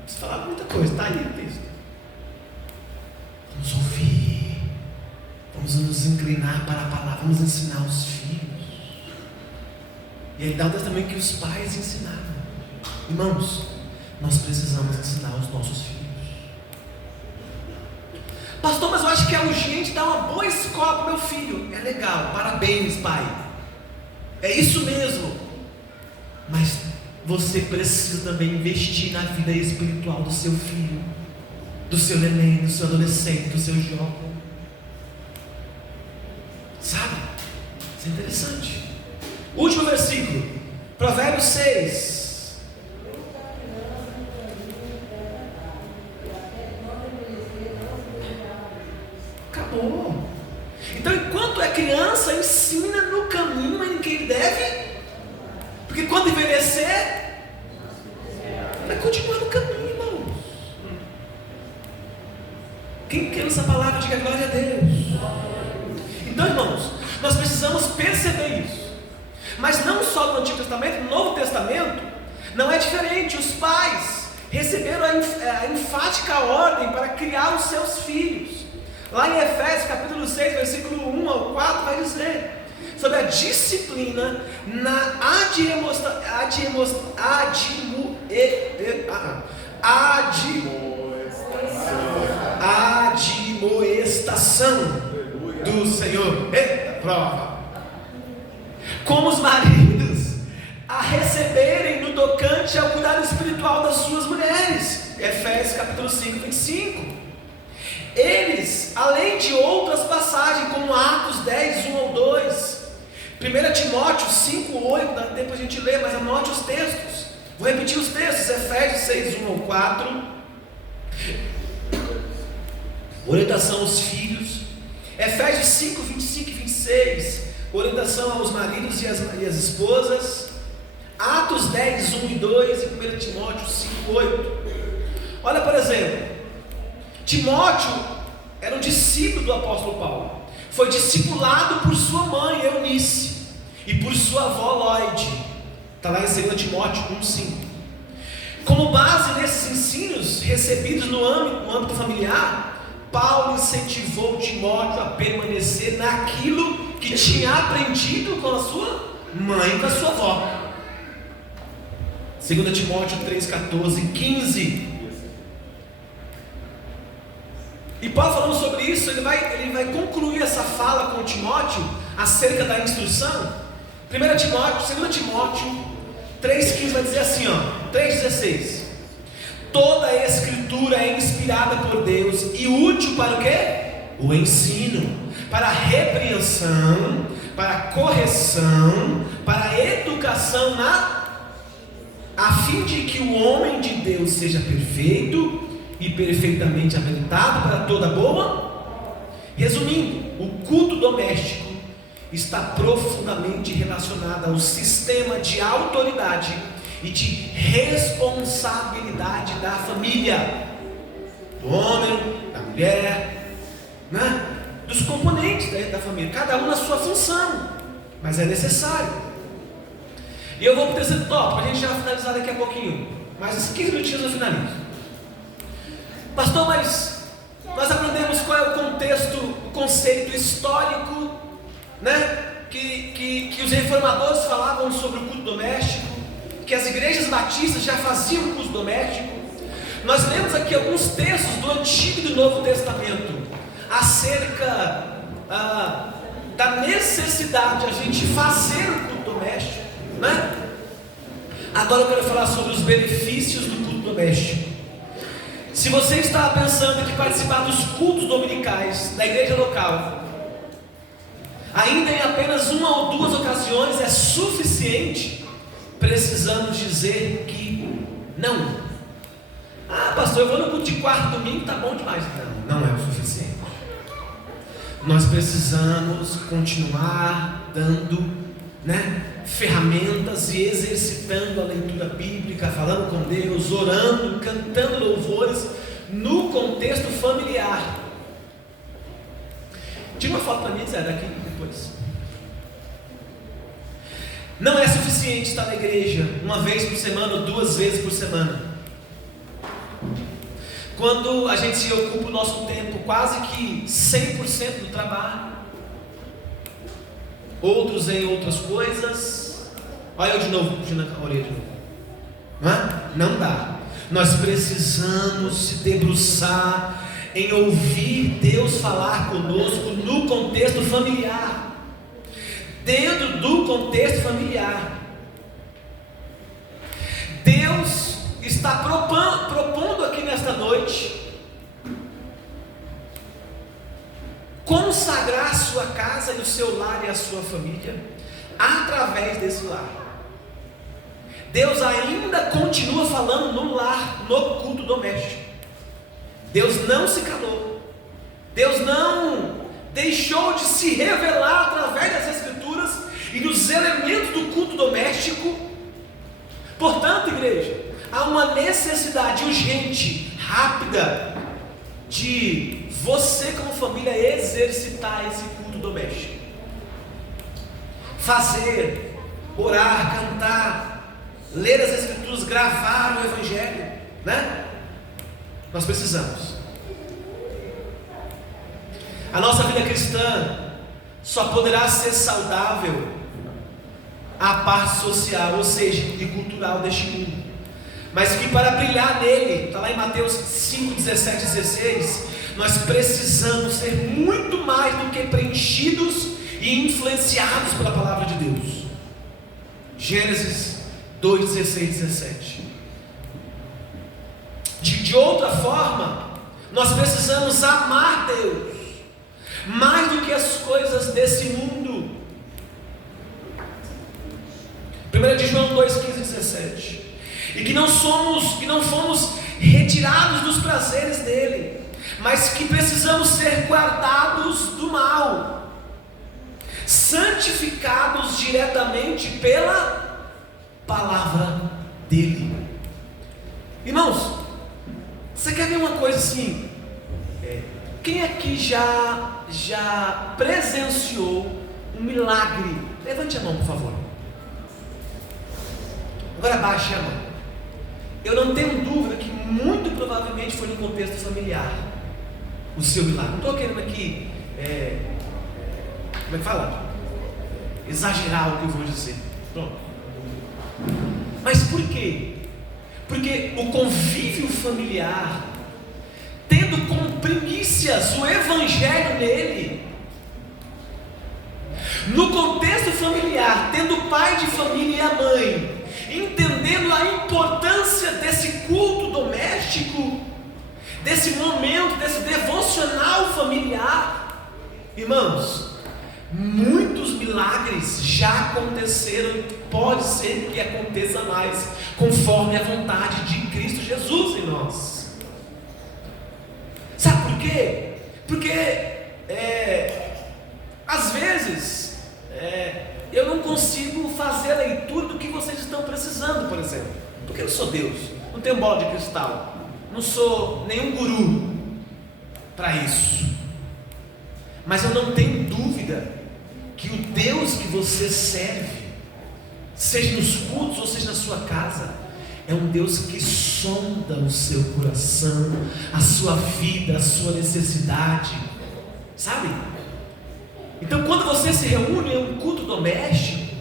Você falava muita coisa, está aí o texto. Vamos ouvir, vamos nos inclinar para a palavra, vamos ensinar os filhos. E aí dá o testemunho que os pais ensinaram. Irmãos, nós precisamos ensinar os nossos filhos. Pastor, mas eu acho que é urgente dar uma boa escola para o meu filho. É legal, parabéns, pai. É isso mesmo. Mas você precisa também investir na vida espiritual do seu filho, do seu neném, do seu adolescente, do seu jovem. Sabe? Isso é interessante. Último versículo, Provérbios 6. Acabou. Então, enquanto é criança, ensina no caminho em que ele deve, porque quando envelhecer, vai continuar no caminho, irmãos. Quem quer essa palavra, diga glória a Deus. Então, irmãos, nós precisamos perceber isso. Mas não só no Antigo Testamento, no Novo Testamento não é diferente. Os pais receberam a enfática ordem para criar os seus filhos. Lá em Efésios capítulo 6, versículo 1 ao 4 vai dizer sobre a disciplina na admoestação do Senhor. Eita, prova. Como os maridos a receberem no tocante ao cuidado espiritual das suas mulheres. Efésios capítulo 5, 25. Eles, além de outras passagens, como Atos 10, 1 ao 2, 1 Timóteo 5, 8, dá tempo a gente ler, mas anote os textos. Vou repetir os textos, Efésios 6, 1 ao 4, orientação aos filhos, Efésios 5, 25 e 26, orientação aos maridos e às esposas, Atos 10, 1 e 2 e 1 Timóteo 5, 8. Olha, por exemplo, Timóteo era um discípulo do apóstolo Paulo, foi discipulado por sua mãe Eunice e por sua avó Lloyd, está lá em 2 Timóteo 1,5. Como base nesses ensinos recebidos no âmbito familiar, Paulo incentivou Timóteo a permanecer naquilo que tinha aprendido com a sua mãe e com a sua avó. 2 Timóteo 3, 14 e 15. E Paulo, falando sobre isso, ele vai concluir essa fala com Timóteo acerca da instrução. 2 Timóteo 3,15 vai dizer assim, 3,16. Toda a escritura é inspirada por Deus e útil para o quê? O ensino, para a repreensão, para a correção, para a educação a fim de que o homem de Deus seja perfeito e perfeitamente habilitado para toda boa. Resumindo, o culto doméstico está profundamente relacionado ao sistema de autoridade e de responsabilidade da família, do homem, da mulher, né? Dos componentes da família, cada um na sua função, mas é necessário. E eu vou para o terceiro tópico, para a gente já finalizar daqui a pouquinho, mais uns 15 minutinhos eu finalizo. Pastor, mas nós aprendemos qual é o contexto, o conceito histórico, né? Que os reformadores falavam sobre o culto doméstico, que as igrejas batistas já faziam o culto doméstico. Nós lemos aqui alguns textos do Antigo e do Novo Testamento acerca da necessidade de a gente fazer o culto doméstico, né? Agora eu quero falar sobre os benefícios do culto doméstico. Se você está pensando em participar dos cultos dominicais da igreja local, ainda em apenas uma ou duas ocasiões é suficiente, precisamos dizer que não. Ah, pastor, eu vou no culto de quarto domingo, tá bom demais. Não é o suficiente. Nós precisamos continuar dando, ferramentas e exercitando a leitura bíblica, falando com Deus, orando, cantando louvores no contexto familiar. Tira uma foto para mim, Zé, daqui depois. Não é suficiente estar na igreja uma vez por semana ou 2 vezes por semana. Quando a gente se ocupa o nosso tempo quase que 100% do trabalho, outros em outras coisas. Olha eu de novo, puxando a orelha de novo. Não dá. Nós precisamos se debruçar em ouvir Deus falar conosco no contexto familiar, dentro do contexto familiar. Deus está propondo aqui nesta noite consagrar a sua casa e o seu lar e a sua família através desse lar. Deus ainda continua falando no lar, no culto doméstico. Deus não se calou. Deus não deixou de se revelar através das Escrituras e dos elementos do culto doméstico. Portanto, igreja, há uma necessidade urgente, rápida, de você como família exercitar esse culto doméstico. Fazer, orar, cantar, ler as Escrituras, gravar o Evangelho, né? Nós precisamos. A nossa vida cristã só poderá ser saudável a parte social, ou seja, e cultural deste mundo, mas que para brilhar nele, está lá em Mateus 5, 17 e 16, nós precisamos ser muito mais do que preenchidos e influenciados pela palavra de Deus. Gênesis 2, 16 e 17. De outra forma, nós precisamos amar Deus mais do que as coisas desse mundo. 1 de João 2, 15 e 17. E que não fomos retirados dos prazeres dele, mas que precisamos ser guardados do mal, santificados diretamente pela palavra dele. Irmãos, você quer ver uma coisa assim? Quem aqui já presenciou um milagre? Levante a mão, por favor. Agora baixe a mão. Eu não tenho dúvida que muito provavelmente foi no contexto familiar o seu milagre. Não estou querendo aqui como é que fala? Exagerar o que eu vou dizer. Pronto. Mas por quê? Porque o convívio familiar, tendo como primícias o Evangelho nele, no contexto familiar, tendo o pai de família e a mãe entendendo a importância desse culto doméstico, desse momento, desse devocional familiar, irmãos, muitos milagres já aconteceram e pode ser que aconteça mais, conforme a vontade de Cristo Jesus em nós. Sabe por quê? Porque às vezes eu não consigo fazer a leitura do que vocês estão precisando, por exemplo, porque eu sou Deus, não tenho bola de cristal, não sou nenhum guru para isso, mas eu não tenho dúvida que o Deus que você serve, seja nos cultos ou seja na sua casa, é um Deus que sonda o seu coração, a sua vida, a sua necessidade, sabe? Então quando você se reúne em um culto doméstico,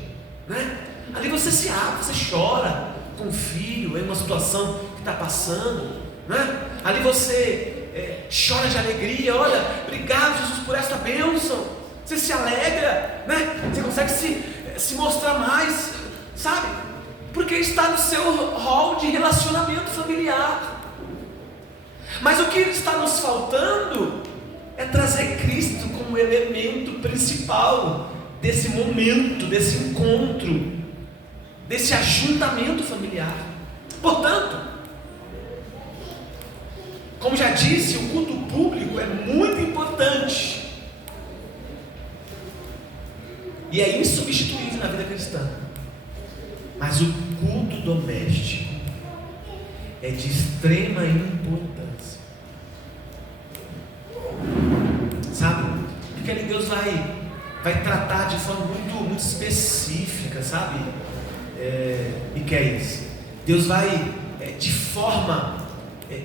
né? Ali você se abre, você chora com o filho em uma situação que está passando, né? Ali você chora de alegria, olha, obrigado Jesus por esta bênção, você se alegra, né? Você consegue se mostrar mais, sabe? Porque está no seu rol de relacionamento familiar. Mas o que está nos faltando é trazer Cristo como elemento principal desse momento, desse encontro, desse ajuntamento familiar. Portanto, como já disse, o culto público é muito importante e é insubstituível na vida cristã. Mas o culto doméstico é de extrema importância. Sabe? Porque ali Deus vai tratar de forma muito específica, sabe? E que é isso? Deus vai de forma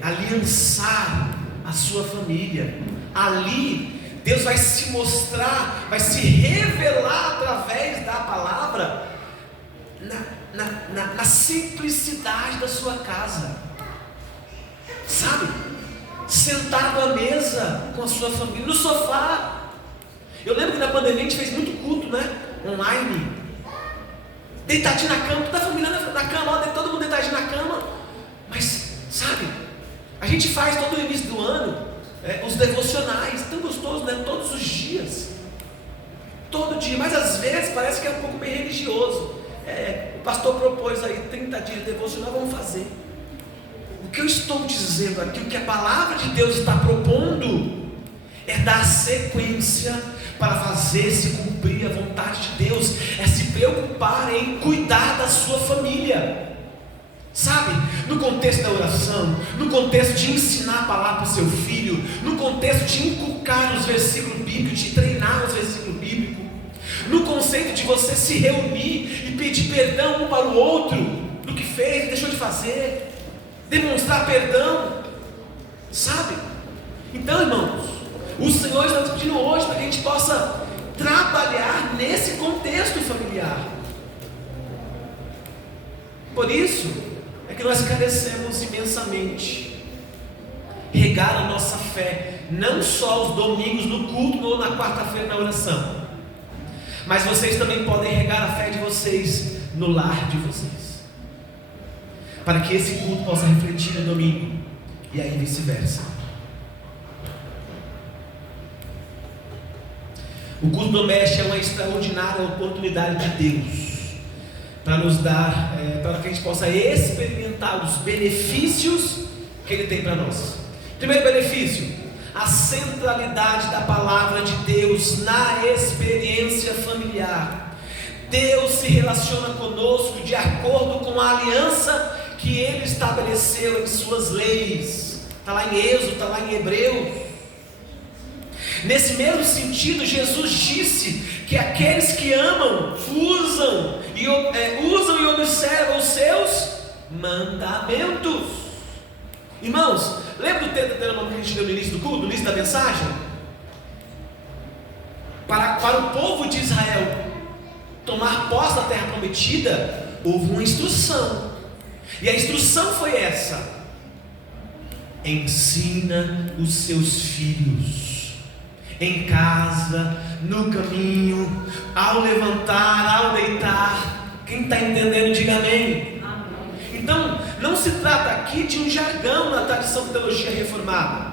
aliançar a sua família. Ali Deus vai se mostrar, vai se revelar através da palavra na simplicidade da sua casa, sabe? sentado à mesa com a sua família, no sofá. Eu lembro que na pandemia a gente fez muito culto, né? Online. Deitadinho na cama, toda a família na cama, todo mundo deitadinho na cama. Mas, sabe, a gente faz todo o início do ano os devocionais, tão gostoso, né? Todos os dias. Todo dia, mas às vezes parece que é um pouco meio religioso. O pastor propôs aí 30 dias de devocional, vamos fazer. O que eu estou dizendo aqui, o que a palavra de Deus está propondo, é dar sequência para fazer se cumprir a vontade de Deus, é se preocupar em cuidar da sua família, sabe? No contexto da oração, no contexto de ensinar a palavra para o seu filho, no contexto de inculcar os versículos bíblicos, de treinar os versículos bíblicos, no conceito de você se reunir e pedir perdão um para o outro do que fez e deixou de fazer, demonstrar perdão, sabe? Então, irmãos, o Senhor está nos pedindo hoje para que a gente possa trabalhar nesse contexto familiar. Por isso é que nós carecemos imensamente regar a nossa fé, não só os domingos no culto ou na quarta-feira na oração, mas vocês também podem regar a fé de vocês no lar de vocês, para que esse culto possa refletir no domingo e aí vice-versa. O culto doméstico é uma extraordinária oportunidade de Deus para nos dar, para que a gente possa experimentar os benefícios que Ele tem para nós. Primeiro benefício, a centralidade da palavra de Deus na experiência familiar. Deus se relaciona conosco de acordo com a aliança que Ele estabeleceu em suas leis. Está lá em Êxodo, está lá em Hebreus. Nesse mesmo sentido, Jesus disse que aqueles que amam usam e observam os seus mandamentos. Irmãos, lembra do texto que a gente deu no início do culto, no início da mensagem? Para o povo de Israel tomar posse da terra prometida, houve uma instrução. E a instrução foi essa: ensina os seus filhos em casa, no caminho, ao levantar, ao deitar. Quem está entendendo, diga amém. Então, não se trata aqui de um jargão na tradição de teologia reformada.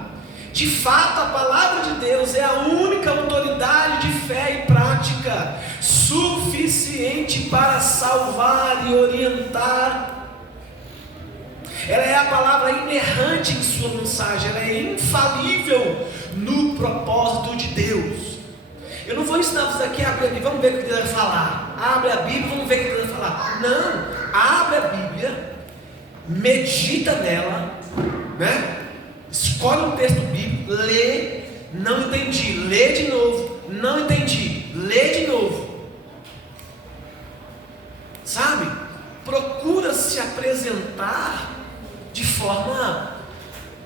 De fato, a palavra de Deus é a única autoridade de fé e prática suficiente para salvar e orientar. Ela é a palavra inerrante em sua mensagem, ela é infalível no propósito de Deus. Eu não vou ensinar vocês aqui a abrir a Bíblia, vamos ver o que Deus vai falar. Abre a Bíblia, vamos ver o que Deus vai falar. Não, abre a Bíblia, medita nela, né? Escolhe um texto bíblico, lê, não entendi, lê de novo, não entendi, lê de novo. Sabe? Procura se apresentar de forma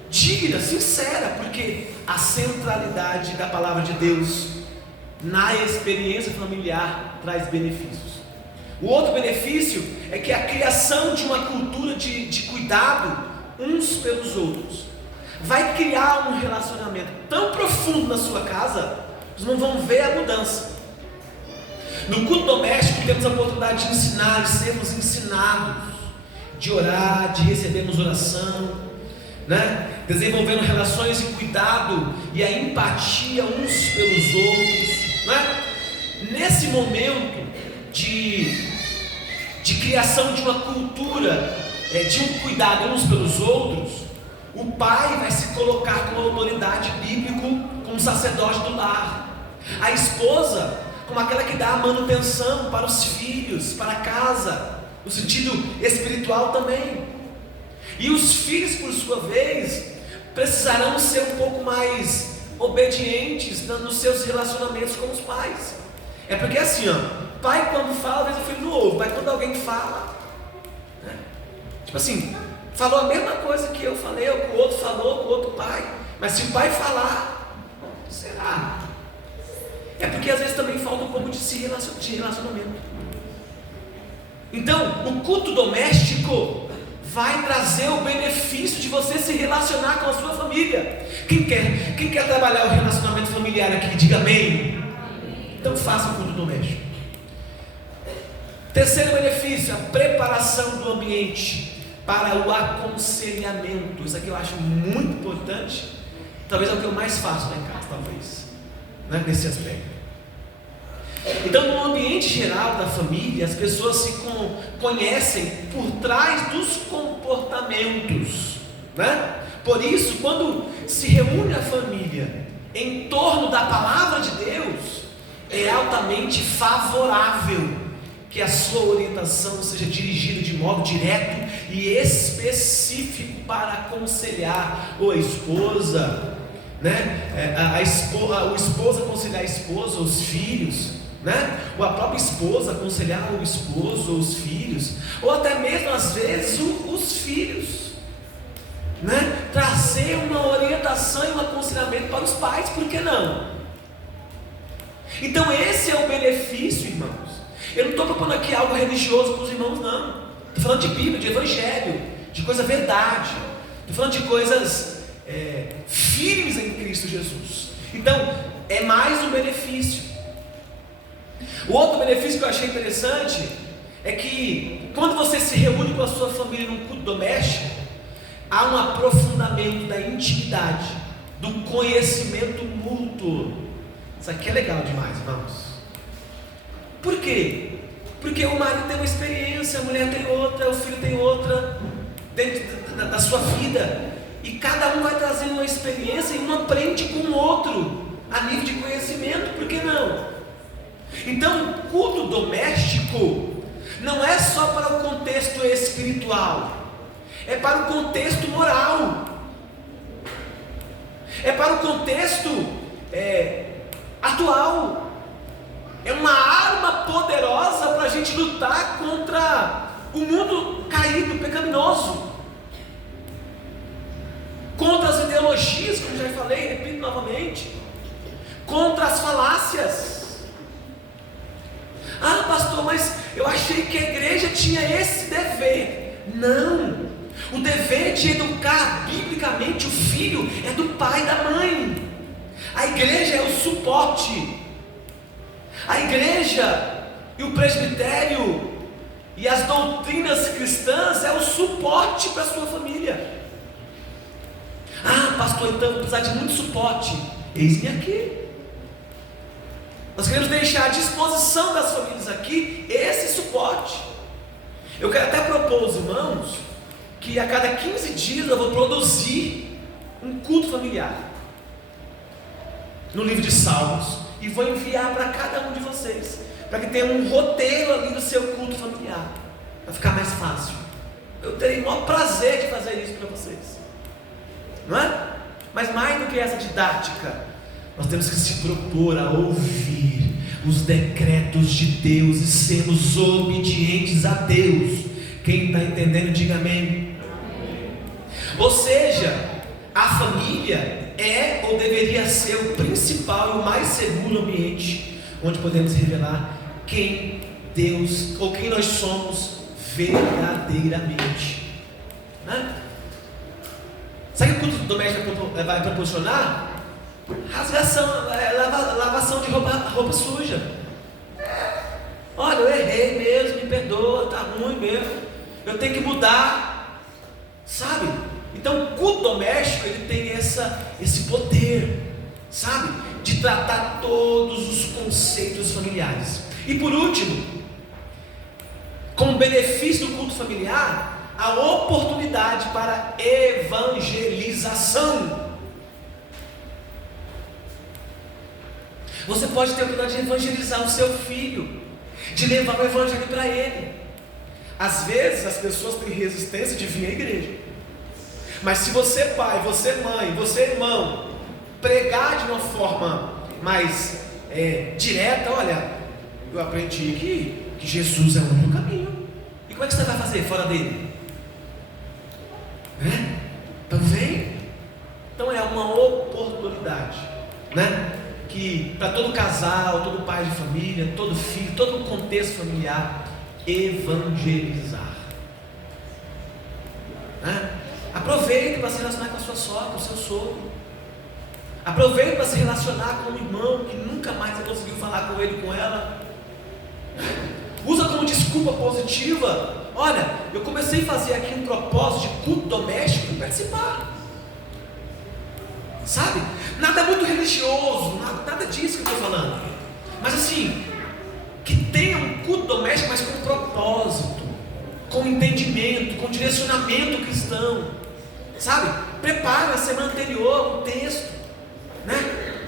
digna, sincera, porque a centralidade da palavra de Deus na experiência familiar traz benefícios. O outro benefício é que a criação de uma cultura de cuidado uns pelos outros vai criar um relacionamento tão profundo na sua casa, vocês não vão ver a mudança. No culto doméstico temos a oportunidade de ensinar, de sermos ensinados, de orar, de recebermos oração, né? Desenvolvendo relações de cuidado e a empatia uns pelos outros, né? Nesse momento de criação de uma cultura de um cuidado uns pelos outros, o pai vai se colocar como autoridade bíblica, como sacerdote do lar, a esposa como aquela que dá a manutenção para os filhos, para a casa, no sentido espiritual também. E os filhos, por sua vez, precisarão ser um pouco mais obedientes nos seus relacionamentos com os pais. É porque assim, pai quando fala, às vezes o filho não ouve, mas quando alguém fala, né? Tipo assim, falou a mesma coisa que eu falei, ou que o outro falou, com o outro pai, mas se o pai falar, será? É porque às vezes também falta um pouco de relacionamento. Então, o culto doméstico vai trazer o benefício de você se relacionar com a sua família, Quem quer trabalhar o relacionamento familiar aqui? Diga amém. Então faça o culto doméstico. Terceiro benefício, a preparação do ambiente para o aconselhamento. Isso aqui eu acho muito importante. Talvez é o que eu mais faço lá em casa, talvez, né? Nesse aspecto. Então, no ambiente geral da família, as pessoas se conhecem por trás dos comportamentos, né? Por isso, quando se reúne a família em torno da palavra de Deus, é altamente favorável que a sua orientação seja dirigida de modo direto e específico para aconselhar ou a esposa, né? O esposo aconselhar a esposa, os filhos, né? Ou a própria esposa aconselhar o esposo ou os filhos, ou até mesmo às vezes os filhos, né? Trazer uma orientação e um aconselhamento para os pais, por que não? Então esse é o benefício, irmãos. Eu não estou propondo aqui algo religioso para os irmãos, não. Estou falando de Bíblia, de Evangelho, de coisa verdade. Estou falando de coisas firmes em Cristo Jesus. Então, é mais um benefício. O outro benefício que eu achei interessante é que quando você se reúne com a sua família num culto doméstico, há um aprofundamento da intimidade, do conhecimento mútuo. Isso aqui é legal demais, irmãos. Por quê? Porque o marido tem uma experiência, a mulher tem outra, o filho tem outra, dentro da sua vida, e cada um vai trazendo uma experiência e um aprende com o outro, a nível de conhecimento, por que não? Então, o culto doméstico não é só para o contexto espiritual, é para o contexto moral, é para o contexto atual. É uma arma poderosa para a gente lutar contra o mundo caído, pecaminoso, contra as ideologias, como já falei, repito novamente, contra as falácias. Ah, pastor, mas eu achei que a igreja tinha esse dever. Não, o dever de educar biblicamente o filho é do pai e da mãe. A igreja é o suporte. A igreja e o presbitério e as doutrinas cristãs é o suporte para a sua família. Ah, pastor, então eu vou precisar de muito suporte. Eis-me aqui. Nós queremos deixar à disposição das famílias aqui esse suporte. Eu quero até propor aos irmãos que a cada 15 dias eu vou produzir um culto familiar no livro de Salmos e vou enviar para cada um de vocês, para que tenha um roteiro ali do seu culto familiar, para ficar mais fácil. Eu terei o maior prazer de fazer isso para vocês, não é? Mas mais do que essa didática, nós temos que se propor a ouvir os decretos de Deus e sermos obedientes a Deus. Quem está entendendo, diga amém. Ou seja, a família é ou deveria ser o principal e o mais seguro ambiente onde podemos revelar quem Deus ou quem nós somos verdadeiramente, né? Sabe o que o culto doméstico vai proporcionar? Rasgação, lavação de roupa suja. Olha, eu errei mesmo, me perdoa, está ruim mesmo, eu tenho que mudar, sabe? Então o culto doméstico ele tem esse poder, sabe? De tratar todos os conceitos familiares. E por último, como benefício do culto familiar, a oportunidade para evangelização. Você pode ter a oportunidade de evangelizar o seu filho, de levar o evangelho para ele. Às vezes as pessoas têm resistência de vir à igreja, mas se você pai, você mãe, você irmão, pregar de uma forma mais direta, olha, eu aprendi que Jesus é o único caminho, e como é que você vai fazer fora dele? Então vem. Então é uma oportunidade, né? Que para todo casal, todo pai de família, todo filho, todo contexto familiar, evangelizar, né? Aproveite para se relacionar com a sua sogra, com o seu sogro, Aproveita para se relacionar com um irmão que nunca mais você conseguiu falar com ele, com ela. Usa como desculpa positiva. Olha, eu comecei a fazer aqui um propósito de culto doméstico para participar. Sabe? Nada muito religioso, nada disso que eu estou falando. Mas assim, que tenha um culto doméstico, mas com propósito, com entendimento, com direcionamento cristão. Sabe? Prepara na semana anterior um texto, né?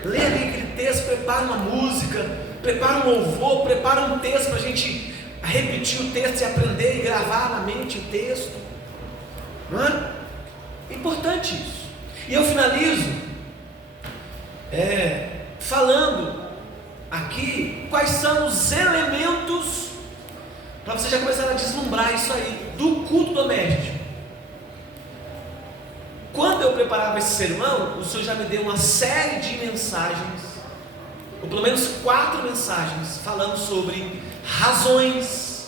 Lê ali aquele texto, prepara uma música, prepara um louvor, prepara um texto para a gente repetir o texto e aprender e gravar na mente o texto. Não é? É importante isso. E eu finalizo falando aqui quais são os elementos para você já começar a deslumbrar isso aí do culto doméstico. Quando eu preparava esse sermão, o Senhor já me deu uma série de mensagens, ou pelo menos 4 mensagens, falando sobre razões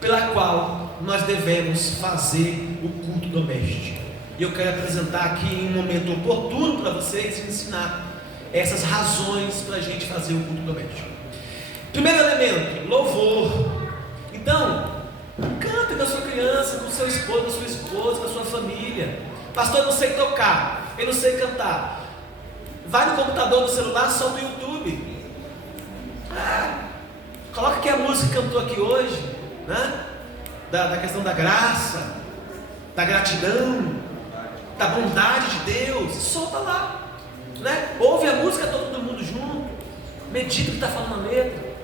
pela qual nós devemos fazer o culto doméstico. E eu quero apresentar aqui em um momento oportuno para vocês e ensinar essas razões para a gente fazer o culto doméstico. Primeiro elemento, louvor. Então, canta com a sua criança, com o seu esposo, com a sua esposa, com a sua família. Pastor, eu não sei tocar, eu não sei cantar. Vai no computador, no celular, solta o YouTube. Coloca aqui a música que cantou aqui hoje, né? Da questão da graça, da gratidão, da bondade de Deus. Solta lá, né? Ouve a música todo mundo junto. Medita o que está falando na letra.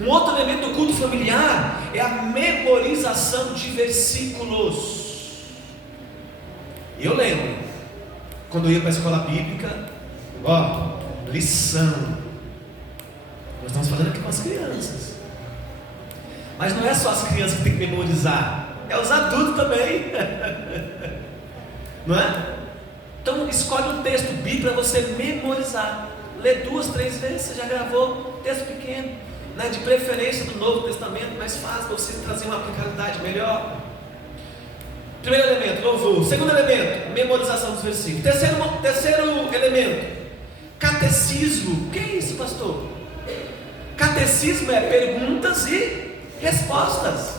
Um outro elemento do culto familiar é a memorização de versículos. Eu lembro, quando eu ia para a escola bíblica, lição. Nós estamos falando aqui com as crianças. Mas não é só as crianças que tem que memorizar, é os adultos também. Não é? Então escolhe um texto bíblico para você memorizar. Lê 2, 3 vezes, você já gravou texto pequeno, né? De preferência do Novo Testamento, mais fácil para você trazer uma aplicabilidade melhor. Primeiro elemento, louvor. Segundo elemento, memorização dos versículos. Terceiro elemento, catecismo. O que é isso, pastor? Catecismo é perguntas e respostas.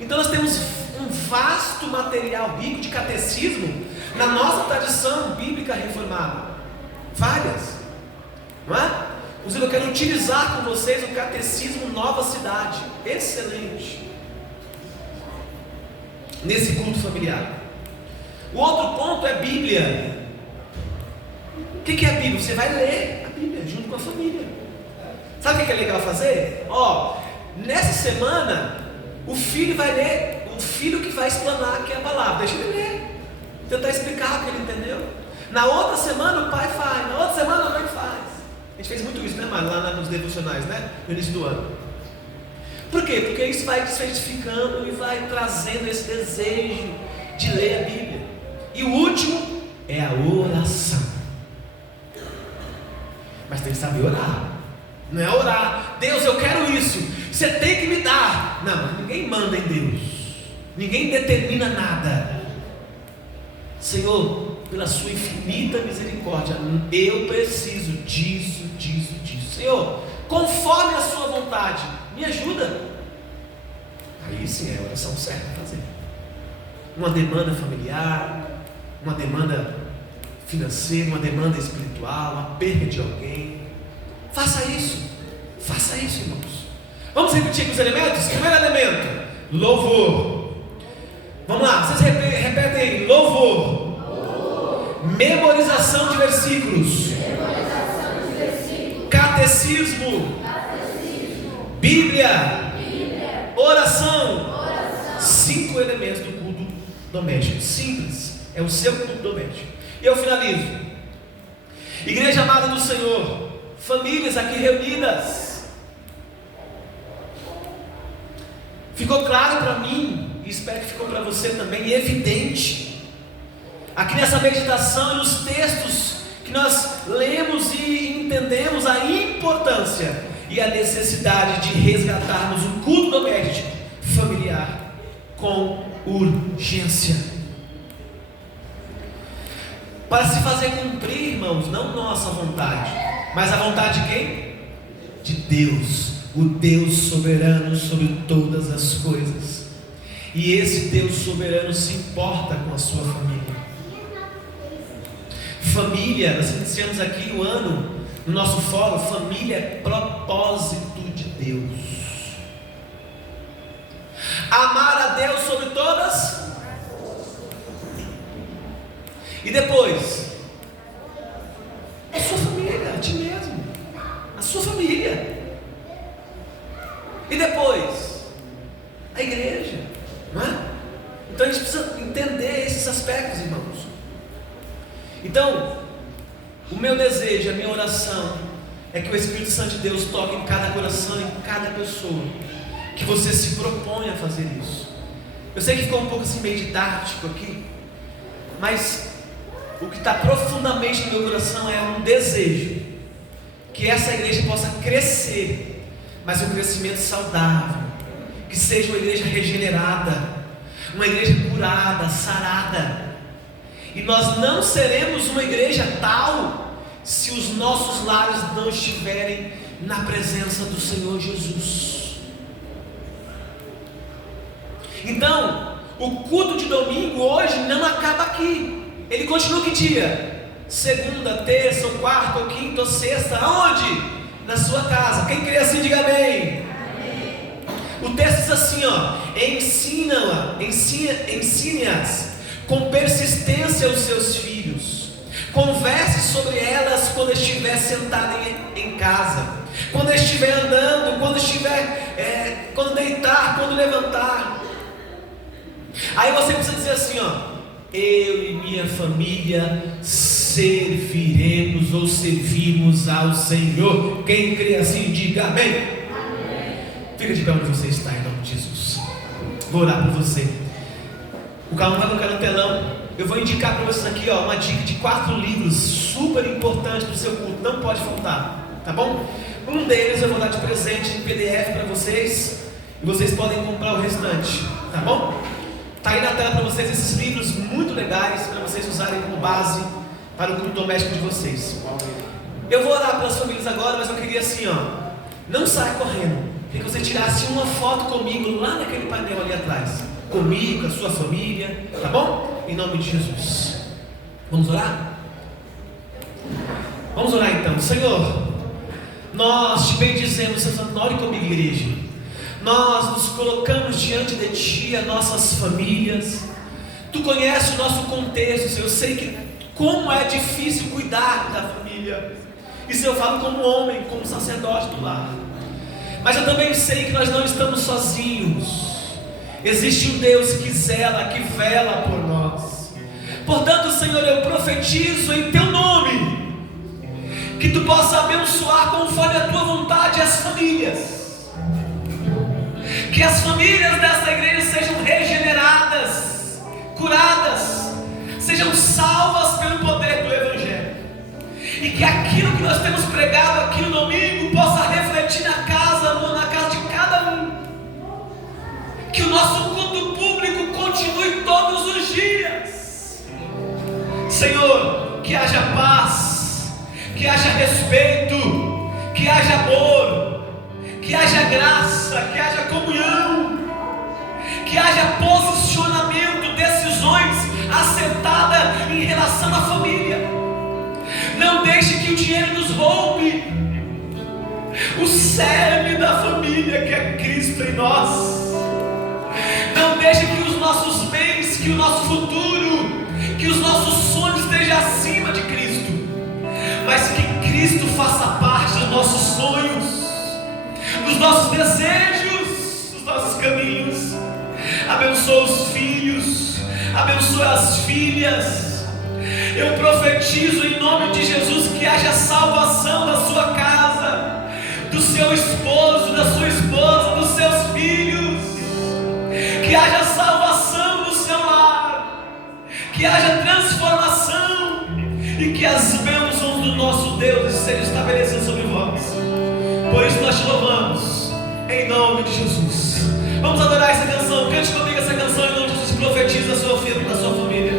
Então nós temos um vasto material rico de catecismo na nossa tradição bíblica reformada. Várias, não é? Inclusive eu quero utilizar com vocês o catecismo Nova Cidade. Excelente. Nesse culto familiar. O outro ponto é Bíblia. O que é a Bíblia? Você vai ler a Bíblia junto com a família. Sabe o que é legal fazer? Nessa semana o filho vai ler, o filho que vai explanar aqui a palavra, deixa ele ler, tentar explicar o que ele entendeu. Na outra semana o pai faz, na outra semana a mãe faz. A gente fez muito isso, né, Mário? Lá nos devocionais, né? No início do ano. Por quê? Porque isso vai descertificando e vai trazendo esse desejo de ler a Bíblia. E o último é a oração. Mas tem que saber orar. Não é orar, Deus, eu quero isso, você tem que me dar. Não, mas ninguém manda em Deus, ninguém determina nada. Senhor, pela sua infinita misericórdia, eu preciso disso. Senhor, conforme a sua vontade, me ajuda. Aí sim é a oração certa a fazer. Uma demanda familiar, uma demanda financeira, uma demanda espiritual, uma perda de alguém. Faça isso, irmãos. Vamos repetir aqui os elementos? Primeiro elemento, louvor. Vamos lá, vocês repetem: louvor. Memorização de versículos. Catecismo. Bíblia. Oração. 5 elementos do culto doméstico. Simples, é o seu culto doméstico. E eu finalizo. Igreja amada do Senhor, famílias aqui reunidas, ficou claro para mim, e espero que ficou para você também, e evidente, aqui nessa meditação e nos textos que nós lemos e entendemos a importância e a necessidade de resgatarmos o culto doméstico familiar com urgência. para se fazer cumprir, irmãos, não nossa vontade, mas a vontade de quem? De Deus, o Deus soberano sobre todas as coisas. E esse Deus soberano se importa com a sua família. Família, nós iniciamos aqui o ano, no nosso fórum, família é propósito de Deus. Amar a Deus sobre todas. E depois, a sua família, a ti mesmo, a sua família. E depois, a igreja, não é? Então a gente precisa entender esses aspectos, irmãos. Então, o meu desejo, a minha oração é que o Espírito Santo de Deus toque em cada coração, em cada pessoa, que você se propõe a fazer isso. Eu sei que ficou um pouco assim meio didático aqui, mas o que está profundamente no meu coração é um desejo que essa igreja possa crescer, mas um crescimento saudável, que seja uma igreja regenerada, uma igreja curada, sarada. E nós não seremos uma igreja tal se os nossos lares não estiverem na presença do Senhor Jesus. Então, o culto de domingo hoje não acaba aqui. Ele continua que dia? Segunda, terça, ou quarta, ou quinta, ou sexta. Aonde? Na sua casa. Quem crê assim, diga amém. O texto diz assim, ó: ensine-as com persistência aos seus filhos. Converse sobre elas quando estiver sentado em casa, quando estiver andando, quando deitar, quando levantar. Aí você precisa dizer assim, ó: eu e minha família serviremos ou servimos ao Senhor. Quem crê assim, diga amém. Amém. Fica de pé onde você está, em nome de Jesus. Vou orar por você. O Calma vai colocar no telão. Eu vou indicar para vocês aqui, ó, uma dica de 4 livros super importantes para o seu culto. Não pode faltar, tá bom? Um deles eu vou dar de presente em PDF para vocês, e vocês podem comprar o restante, tá bom? Tá aí na tela para vocês esses livros muito legais para vocês usarem como base para o culto doméstico de vocês. Eu vou orar pelas famílias agora, mas eu queria assim, ó, não saia correndo. Queria que você tirasse uma foto comigo lá naquele painel ali atrás. Comigo, com a sua família, tá bom? Em nome de Jesus. Vamos orar? Vamos orar então. Senhor, nós te bendizemos, Senhor. Ore comigo, igreja. Nós nos colocamos diante de Ti, as nossas famílias. Tu conheces o nosso contexto, Senhor. Eu sei que como é difícil cuidar da família. Isso eu falo como homem, como sacerdote do lar. Mas eu também sei que nós não estamos sozinhos. Existe um Deus que zela, que vela por nós. Portanto, Senhor, eu profetizo em Teu nome que Tu possa abençoar conforme a Tua vontade as famílias. Que as famílias dessa igreja sejam regeneradas, curadas, sejam salvas pelo poder do Evangelho. E que aquilo que nós temos pregado aqui no domingo possa refletir na casa de cada um. Que o nosso culto público continue todos os dias. Senhor, que haja paz, que haja respeito, que haja amor, que haja graça, que haja comunhão, que haja posicionamento, decisões acertadas em relação à família. Não deixe que o dinheiro nos roube o cerne da família, que é Cristo em nós. Não deixe que os nossos bens, que o nosso futuro, que os nossos sonhos estejam acima de Cristo, mas que Cristo faça parte dos nossos sonhos, dos nossos desejos, dos nossos caminhos. Abençoa os filhos, abençoa as filhas. Eu profetizo em nome de Jesus que haja salvação da sua casa, do seu esposo, da sua esposa, dos seus filhos. Que haja salvação no seu lar, que haja transformação e que as bênçãos do nosso Deus sejam estabelecidas sobre vós. Por isso nós te louvamos, em nome de Jesus. Vamos adorar essa canção. Cante comigo essa canção em nome de Jesus. Profetiza a sua filha, da sua família.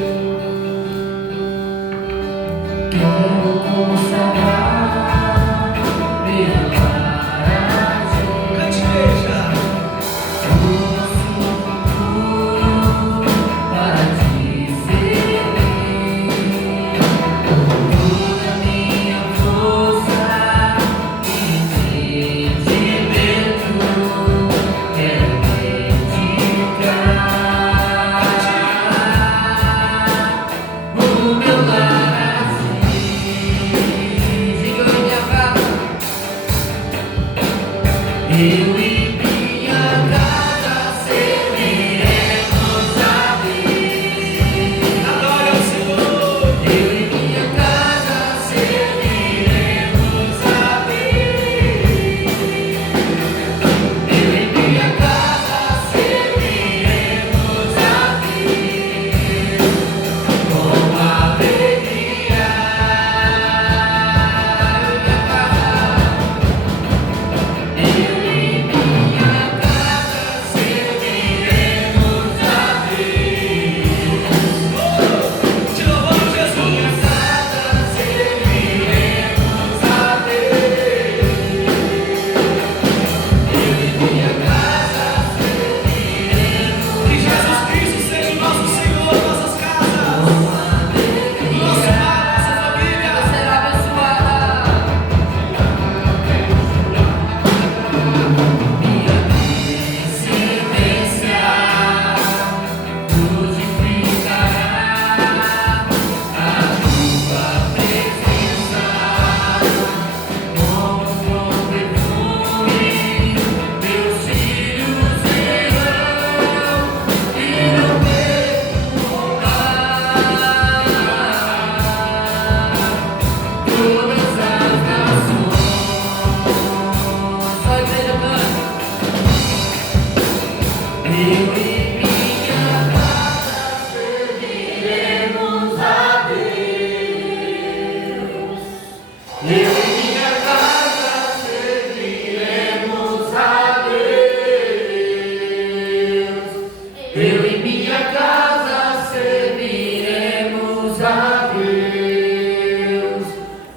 a Deus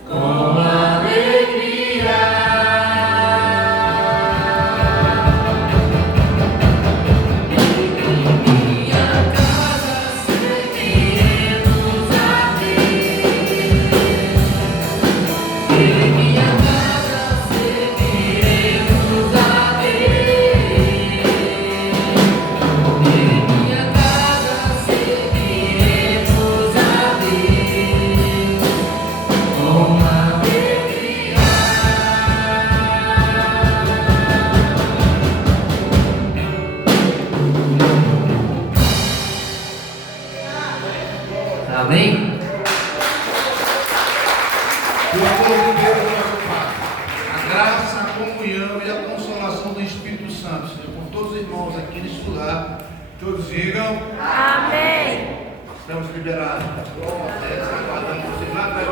com alegria. Em minha casa serviremos a Deus. Em minha casa serviremos a Deus. Em minha casa serviremos a Deus com alegria. Amém? O amor de Deus, nosso Pai, a graça, a comunhão e a consolação do Espírito Santo seja com todos os irmãos aqui neste lugar. Todos digam, Amém. estamos liberados. Glória a Deus, aguardando vocês lá atrás.